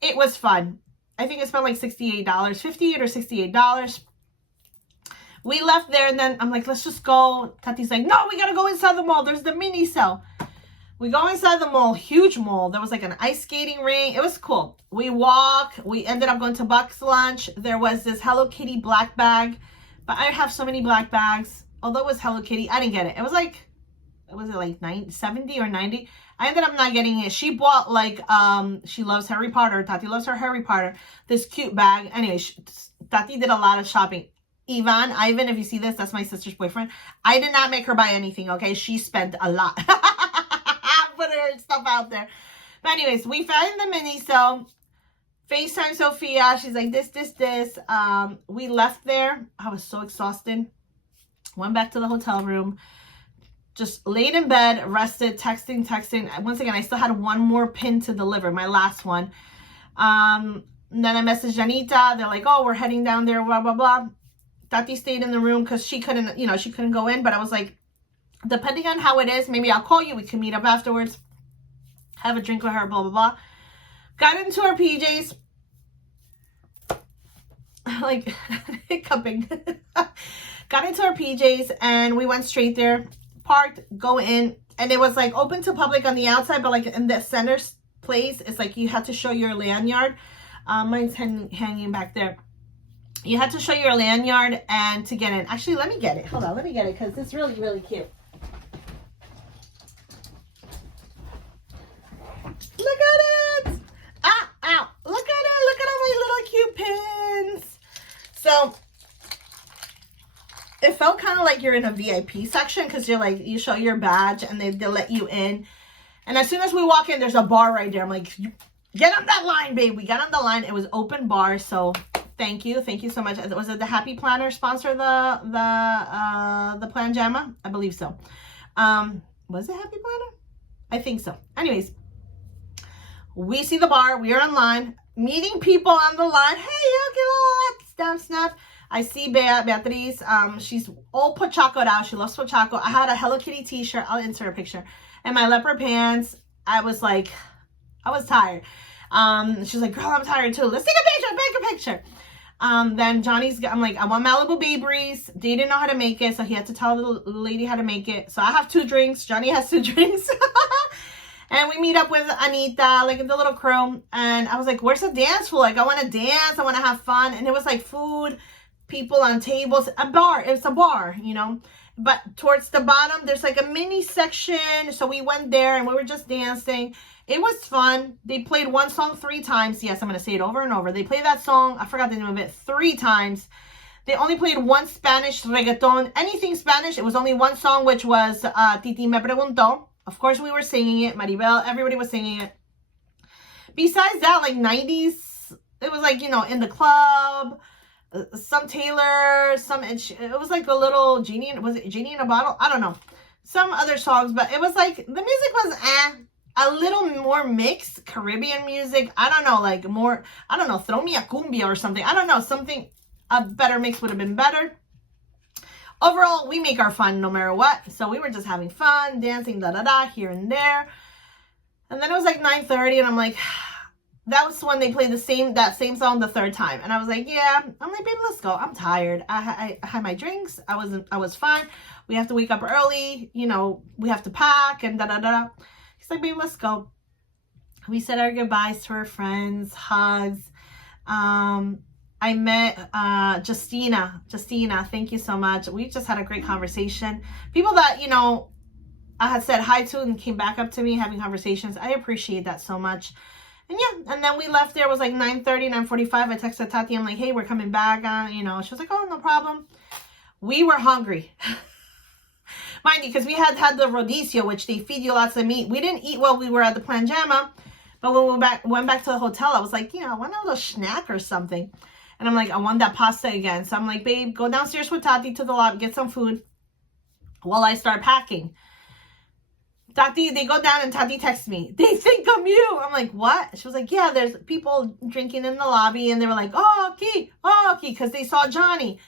It was fun. I think I spent like $68, $58 or $68. We left there, and then I'm like, let's just go. Tati's like, no, we got to go inside the mall. There's the mini cell. We go inside the mall, huge mall. There was like an ice skating ring. It was cool. We walk. We ended up going to Bucks Lunch. There was this Hello Kitty black bag, but I have so many black bags. Although it was Hello Kitty, I didn't get it. It was like, was it like 70 or 90? I ended up not getting it. She bought like, she loves Harry Potter. Tati loves her Harry Potter. This cute bag. Anyway, Tati did a lot of shopping. Ivan, if you see this, that's my sister's boyfriend. I did not make her buy anything, okay? She spent a lot. Put her stuff out there. But anyways, we found the Miniso. FaceTime Sophia. She's like, this. We left there. I was so exhausted. Went back to the hotel room. Just laid in bed, rested, texting. Once again, I still had one more pin to deliver, my last one. Then I messaged Janita. They're like, oh, we're heading down there, blah, blah, blah. Tati stayed in the room because she couldn't go in. But I was like, depending on how it is, maybe I'll call you. We can meet up afterwards. Have a drink with her, blah, blah, blah. Got into our PJs. Like, hiccuping. Got into our PJs and we went straight there. Parked, go in. And it was like open to public on the outside, but like in the center place, it's like you had to show your lanyard. Mine's hanging back there. You had to show your lanyard and to get in. Actually, let me get it. Hold on, let me get it because it's really, really cute. Look at it! Ow! Look at it! Look at all my little cute pins. So it felt kind of like you're in a VIP section because you're like, you show your badge and they'll let you in. And as soon as we walk in, there's a bar right there. I'm like, get on that line, babe. We got on the line. It was open bar, so thank you so much. Was it the Happy Planner sponsor the Plan Jamma? I believe so. Was it Happy Planner? I think so. Anyways, we see the bar. We are online, meeting people on the line. Hey, look at all that snap. I see Beatriz. She's all pochacoed out. She loves pochaco. I had a Hello Kitty t-shirt. I'll insert a picture. And my leopard pants. I was like, I was tired. She's like, girl, I'm tired too. Let's take a picture. Then Johnny's, I'm like, I want Malibu Bay Breeze. They didn't know how to make it, so he had to tell the lady how to make it. So I have 2 drinks. Johnny has 2 drinks. And we meet up with Anita, like the little crew. And I was like, where's the dance floor? Like, I want to dance. I want to have fun. And it was like food, people on tables, a bar. It's a bar, you know. But towards the bottom, there's like a mini section. So we went there and we were just dancing. It was fun. They played one song 3 times. Yes, I'm going to say it over and over. They played that song. I forgot the name of it. 3 times. They only played one Spanish reggaeton. Anything Spanish. It was only one song, which was Titi Me Preguntó. Of course, we were singing it. Maribel, everybody was singing it. Besides that, like 90s, it was like, you know, In the Club, some Taylor, it was like a little Genie, was it Genie in a Bottle? I don't know. Some other songs, but it was like, the music was a little more mixed, Caribbean music. I don't know, like more, I don't know, throw me a cumbia or something. I don't know, something, a better mix would have been better. Overall, we make our fun no matter what. So we were just having fun, dancing, here and there. And then it was like 9:30 and I'm like, that was when they played that same song the 3rd time. And I was like, yeah. I'm like, babe, let's go. I'm tired. I had my drinks. I was fine. We have to wake up early. You know, we have to pack and He's like, babe, let's go. We said our goodbyes to our friends, hugs. I met Justina, thank you so much. We just had a great conversation. People that, you know, I had said hi to and came back up to me having conversations. I appreciate that so much. And yeah, and then we left there. It was like 9:30, 9:45. I texted Tati. I'm like, hey, we're coming back. You know, she was like, oh, no problem. We were hungry. Mind you, because we had the rodicio, which they feed you lots of meat. We didn't eat while we were at the Plan Jamma. But when we went back to the hotel, I was like, you know, I want a little snack or something. And I'm like, I want that pasta again. So I'm like, babe, go downstairs with Tati to the lobby, get some food while I start packing. Tati, they go down and Tati texts me. They think I'm you. I'm like, what? She was like, yeah, there's people drinking in the lobby. And they were like, oh, okay, because they saw Johnny.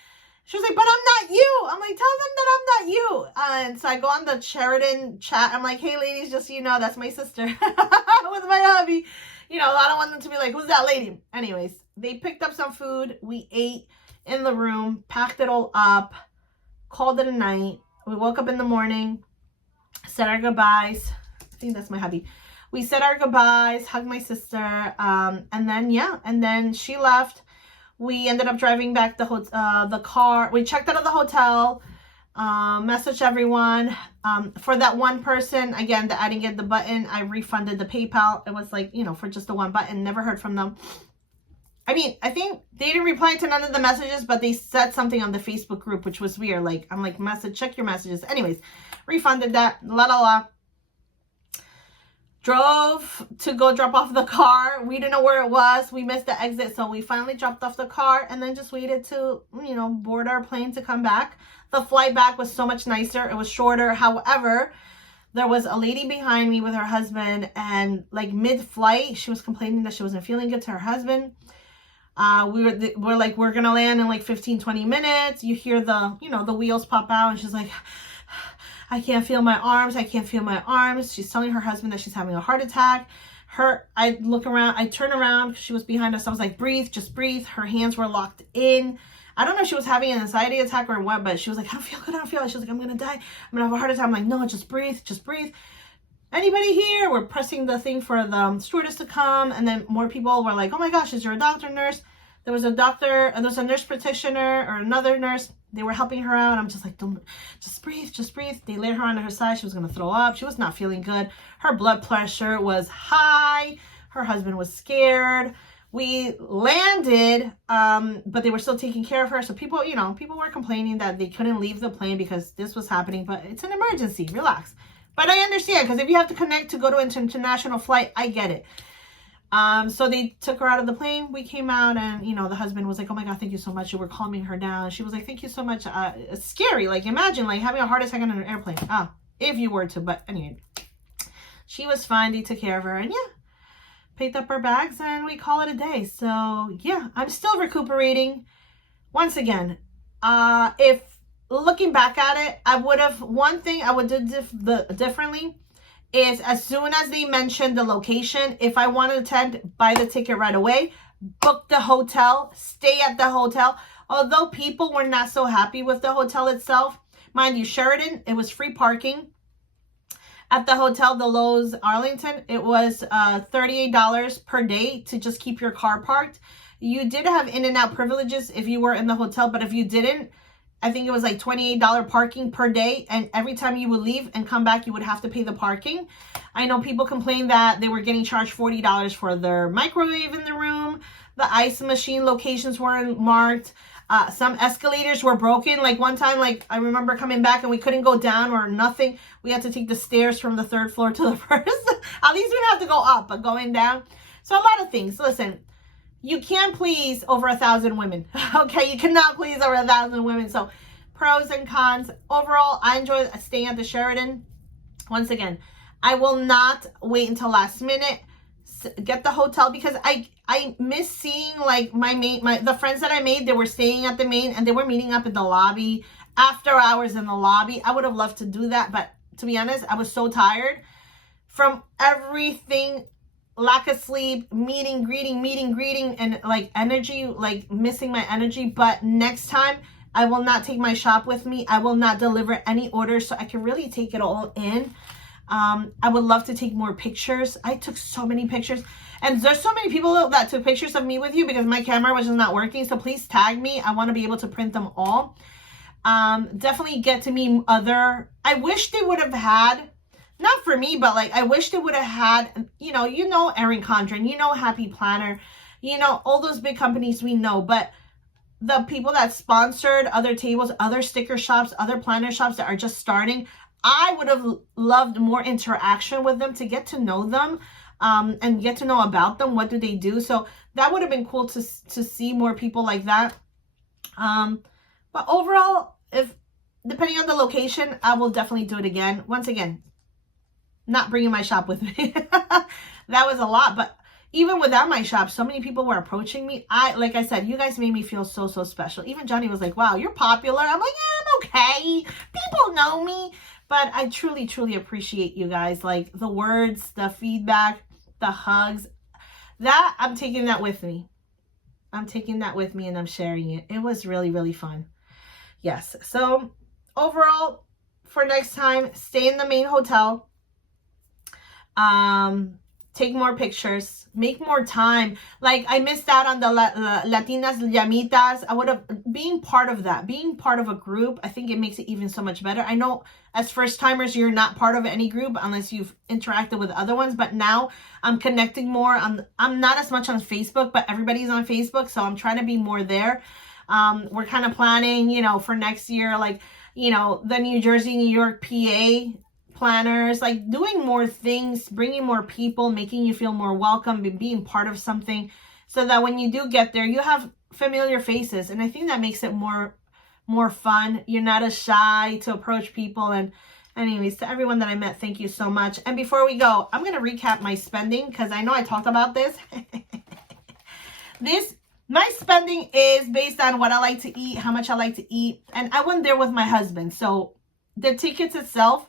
She was like, but I'm not you. I'm like, tell them that I'm not you. And so I go on the Sheridan chat. I'm like, hey, ladies, just so you know, that's my sister with my hubby. You know, I don't want them to be like, who's that lady? Anyways, they picked up some food. We ate in the room, packed it all up, called it a night. We woke up in the morning, said our goodbyes. I think that's my hubby. We said our goodbyes, hugged my sister, and then, yeah, and then she left. We ended up driving back the car. We checked out of the hotel, messaged everyone. For that one person, again, that I didn't get the button, I refunded the PayPal. It was like, you know, for just the one button. Never heard from them. I mean, I think they didn't reply to none of the messages, but they said something on the Facebook group, which was weird. Like, I'm like, check your messages. Anyways, refunded that. La la la. Drove to go drop off the car. We didn't know where it was. We missed the exit, so we finally dropped off the car and then just waited to, you know, board our plane to come back. The flight back was so much nicer. It was shorter. However, there was a lady behind me with her husband, and like mid-flight, she was complaining that she wasn't feeling good to her husband. We're like, we're gonna land in like 15-20 minutes. You hear the, you know, the wheels pop out, and she's like, I can't feel my arms. I can't feel my arms. She's telling her husband that she's having a heart attack. I look around, I turn around, she was behind us. I was like, breathe, just breathe. Her hands were locked in. I don't know if she was having an anxiety attack or what, but she was like, I don't feel good. I don't feel it. She was like, I'm going to die. I'm going to have a heart attack. I'm like, no, just breathe. Just breathe. Anybody here? We're pressing the thing for the stewardess to come. And then more people were like, oh my gosh, is there a doctor, nurse? There was a doctor, there was a nurse practitioner or another nurse. They were helping her out. I'm just like, don't, just breathe, just breathe. They laid her on her side. She was going to throw up. She was not feeling good. Her blood pressure was high. Her husband was scared. We landed, but they were still taking care of her. So people, you know, people were complaining that they couldn't leave the plane because this was happening, but it's an emergency. Relax. But I understand, because if you have to connect to go to an international flight, I get it. So they took her out of the plane. We came out, and, you know, the husband was like, oh my God, thank you so much. You were calming her down. She was like, thank you so much. It's scary. Like, imagine like having a heart attack on an airplane. If you were to, but anyway, she was fine. They took care of her, and yeah, picked up our bags, and we call it a day. So yeah, I'm still recuperating. Once again, if looking back at it, I would have, one thing I would do differently is, as soon as they mentioned the location, if I want to attend, buy the ticket right away, book the hotel, stay at the hotel. Although people were not so happy with the hotel itself, mind you, Sheraton, it was free parking. At the hotel, the Lowe's Arlington, it was $38 per day to just keep your car parked. You did have in and out privileges if you were in the hotel, but if you didn't, I think it was like $28 parking per day. And every time you would leave and come back, you would have to pay the parking. I know people complained that they were getting charged $40 for their microwave in the room. The ice machine locations weren't marked. Some escalators were broken. Like one time, like I remember coming back and we couldn't go down or nothing. We had to take the stairs from the 3rd floor to the 1st. At least we didn't have to go up, but going down. So a lot of things. Listen, you can't please over 1,000 women. Okay, you cannot please over 1,000 women. So pros and cons. Overall, I enjoy staying at the Sheraton. Once again, I will not wait until last minute. Get the hotel, because I miss seeing like the friends that I made. They were staying at the main and they were meeting up in the lobby after hours in the lobby. I would have loved to do that, but to be honest, I was so tired from everything. Lack of sleep, meeting, greeting, and like energy, like missing my energy. But next time, I will not take my shop with me. I will not deliver any orders, so I can really take it all in. I would love to take more pictures. I took so many pictures, and there's so many people that took pictures of me with you because my camera was just not working. So please tag me. I want to be able to print them all. Definitely get to meet I wish they would have had, not for me, but like I wish they would have had, you know, Erin Condren, you know, Happy Planner, you know, all those big companies we know, but the people that sponsored other tables, other sticker shops, other planner shops that are just starting, I would have loved more interaction with them to get to know them, and get to know about them. What do they do? So that would have been cool to see more people like that. But overall, if depending on the location, I will definitely do it again. Once again, not bringing my shop with me. That was a lot, but even without my shop, so many people were approaching me. Like I said, you guys made me feel so special. Even Johnny was like, wow, you're popular. I'm like, yeah, I'm okay. People know me. But I truly appreciate you guys. Like the words, the feedback, the hugs. That, I'm taking that with me. I'm taking that with me and I'm sharing it. It was really fun. Yes. So overall, for next time, stay in the main hotel. take more pictures, make more time. Like, I missed out on the Latinas Llamitas. I would have, being part of that, being part of a group, I think it makes it even so much better. I know as first timers, you're not part of any group unless you've interacted with other ones, but now I'm connecting more. I'm not as much on Facebook, but everybody's on Facebook, so I'm trying to be more there. We're kind of planning, you know, for next year, like, you know, the New Jersey, New York, PA planners, like doing more things, bringing more people, making you feel more welcome, being part of something, so that when you do get there, you have familiar faces. And I think that makes it more fun. You're not as shy to approach people. And anyways, to everyone that I met, thank you so much. And before we go, I'm going to recap my spending, because I know I talked about this. My spending is based on what I like to eat, how much I like to eat. And I went there with my husband. So the tickets itself,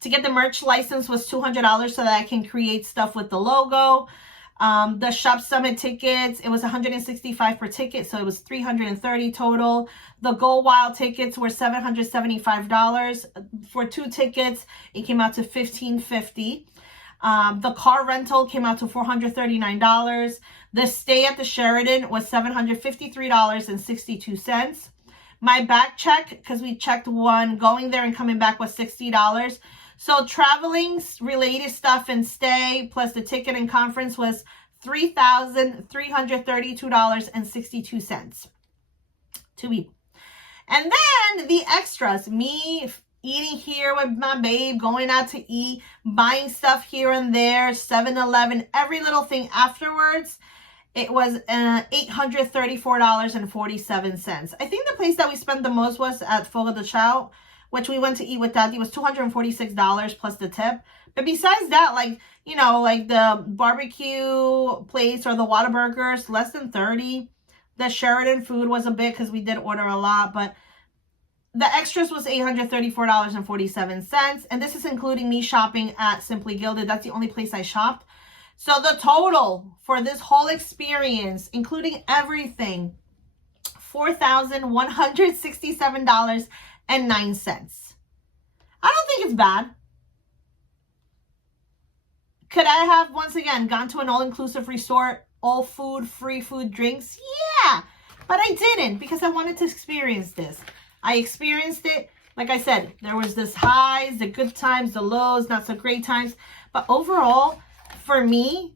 to get the merch license, was $200 so that I can create stuff with the logo. The Shop Summit tickets, it was $165 per ticket, so it was $330 total. The Go Wild tickets were $775. For 2 tickets, it came out to $1,550. The car rental came out to $439. The stay at the Sheraton was $753.62. My back check, because we checked one, going there and coming back, was $60. So traveling related stuff and stay plus the ticket and conference was $3,332.62. 2 people. And then the extras, me eating here with my babe, going out to eat, buying stuff here and there, 7-Eleven, every little thing afterwards. It was $834.47. I think the place that we spent the most was at Fogo de Chao, which we went to eat with Daddy. Was $246 plus the tip. But besides that, like, you know, like the barbecue place or the Whataburgers, less than $30. The Sheraton food was a bit, because we did order a lot, but the extras was $834.47. And this is including me shopping at Simply Gilded. That's the only place I shopped. So the total for this whole experience, including everything, $4,167.09. I don't think it's bad. Could I have, once again, gone to an all-inclusive resort, all food, free food, drinks? Yeah, but I didn't, because I wanted to experience this. I experienced it. Like I said, there was this highs, the good times, the lows, not so great times. But overall, for me,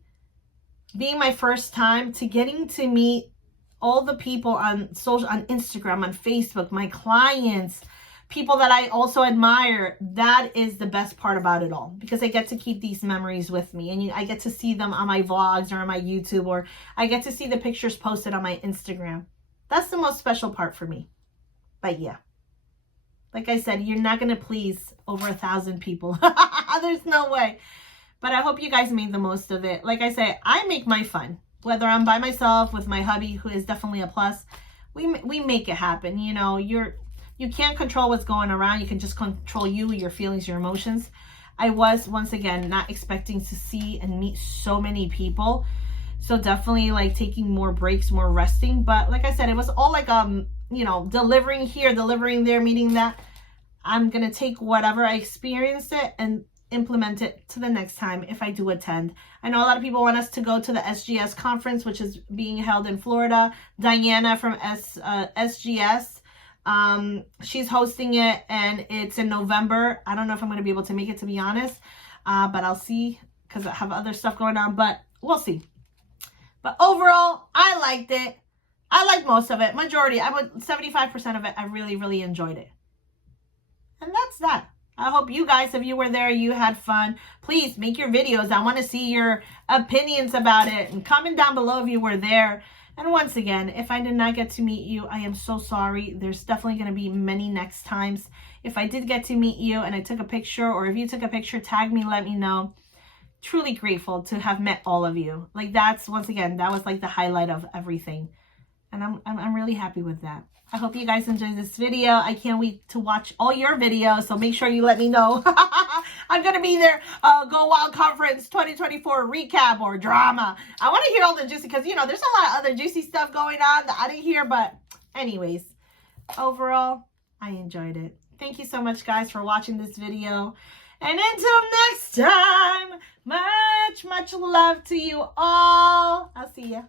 being my first time, to getting to meet all the people on social, on Instagram, on Facebook, my clients, people that I also admire, that is the best part about it all, because I get to keep these memories with me, and I get to see them on my vlogs or on my YouTube, or I get to see the pictures posted on my Instagram. That's the most special part for me. But yeah, like I said, you're not going to please over 1,000 people. There's no way. But I hope you guys made the most of it. Like I say, I make my fun, whether I'm by myself with my hubby, who is definitely a plus. We make it happen. You know, you can't control what's going around. You can just control you, your feelings, your emotions. I was, once again, not expecting to see and meet so many people. So definitely like taking more breaks, more resting. But like I said, it was all like, you know, delivering here, delivering there, meeting that. I'm going to take whatever I experienced it and implement it to the next time if I do attend. I know a lot of people want us to go to the SGS conference, which is being held in Florida. Diana from SGS, she's hosting it, and it's in November. I don't know if I'm going to be able to make it, to be honest, but I'll see, because I have other stuff going on, but we'll see. But overall, I liked it. I liked most of it. Majority, I would 75% of it, I really, really enjoyed it. And that's that. I hope you guys, if you were there, you had fun. Please make your videos. I want to see your opinions about it, and comment down below if you were there. And once again, if I did not get to meet you, I am so sorry. There's definitely going to be many next times. If I did get to meet you and I took a picture, or if you took a picture, tag me, let me know. Truly grateful to have met all of you. Like, that's, once again, that was like the highlight of everything. And I'm really happy with that. I hope you guys enjoyed this video. I can't wait to watch all your videos, so make sure you let me know. I'm going to be there. Go Wild Conference 2024 recap or drama. I want to hear all the juicy, because, you know, there's a lot of other juicy stuff going on that I didn't hear. But anyways, overall, I enjoyed it. Thank you so much, guys, for watching this video. And until next time, much love to you all. I'll see ya.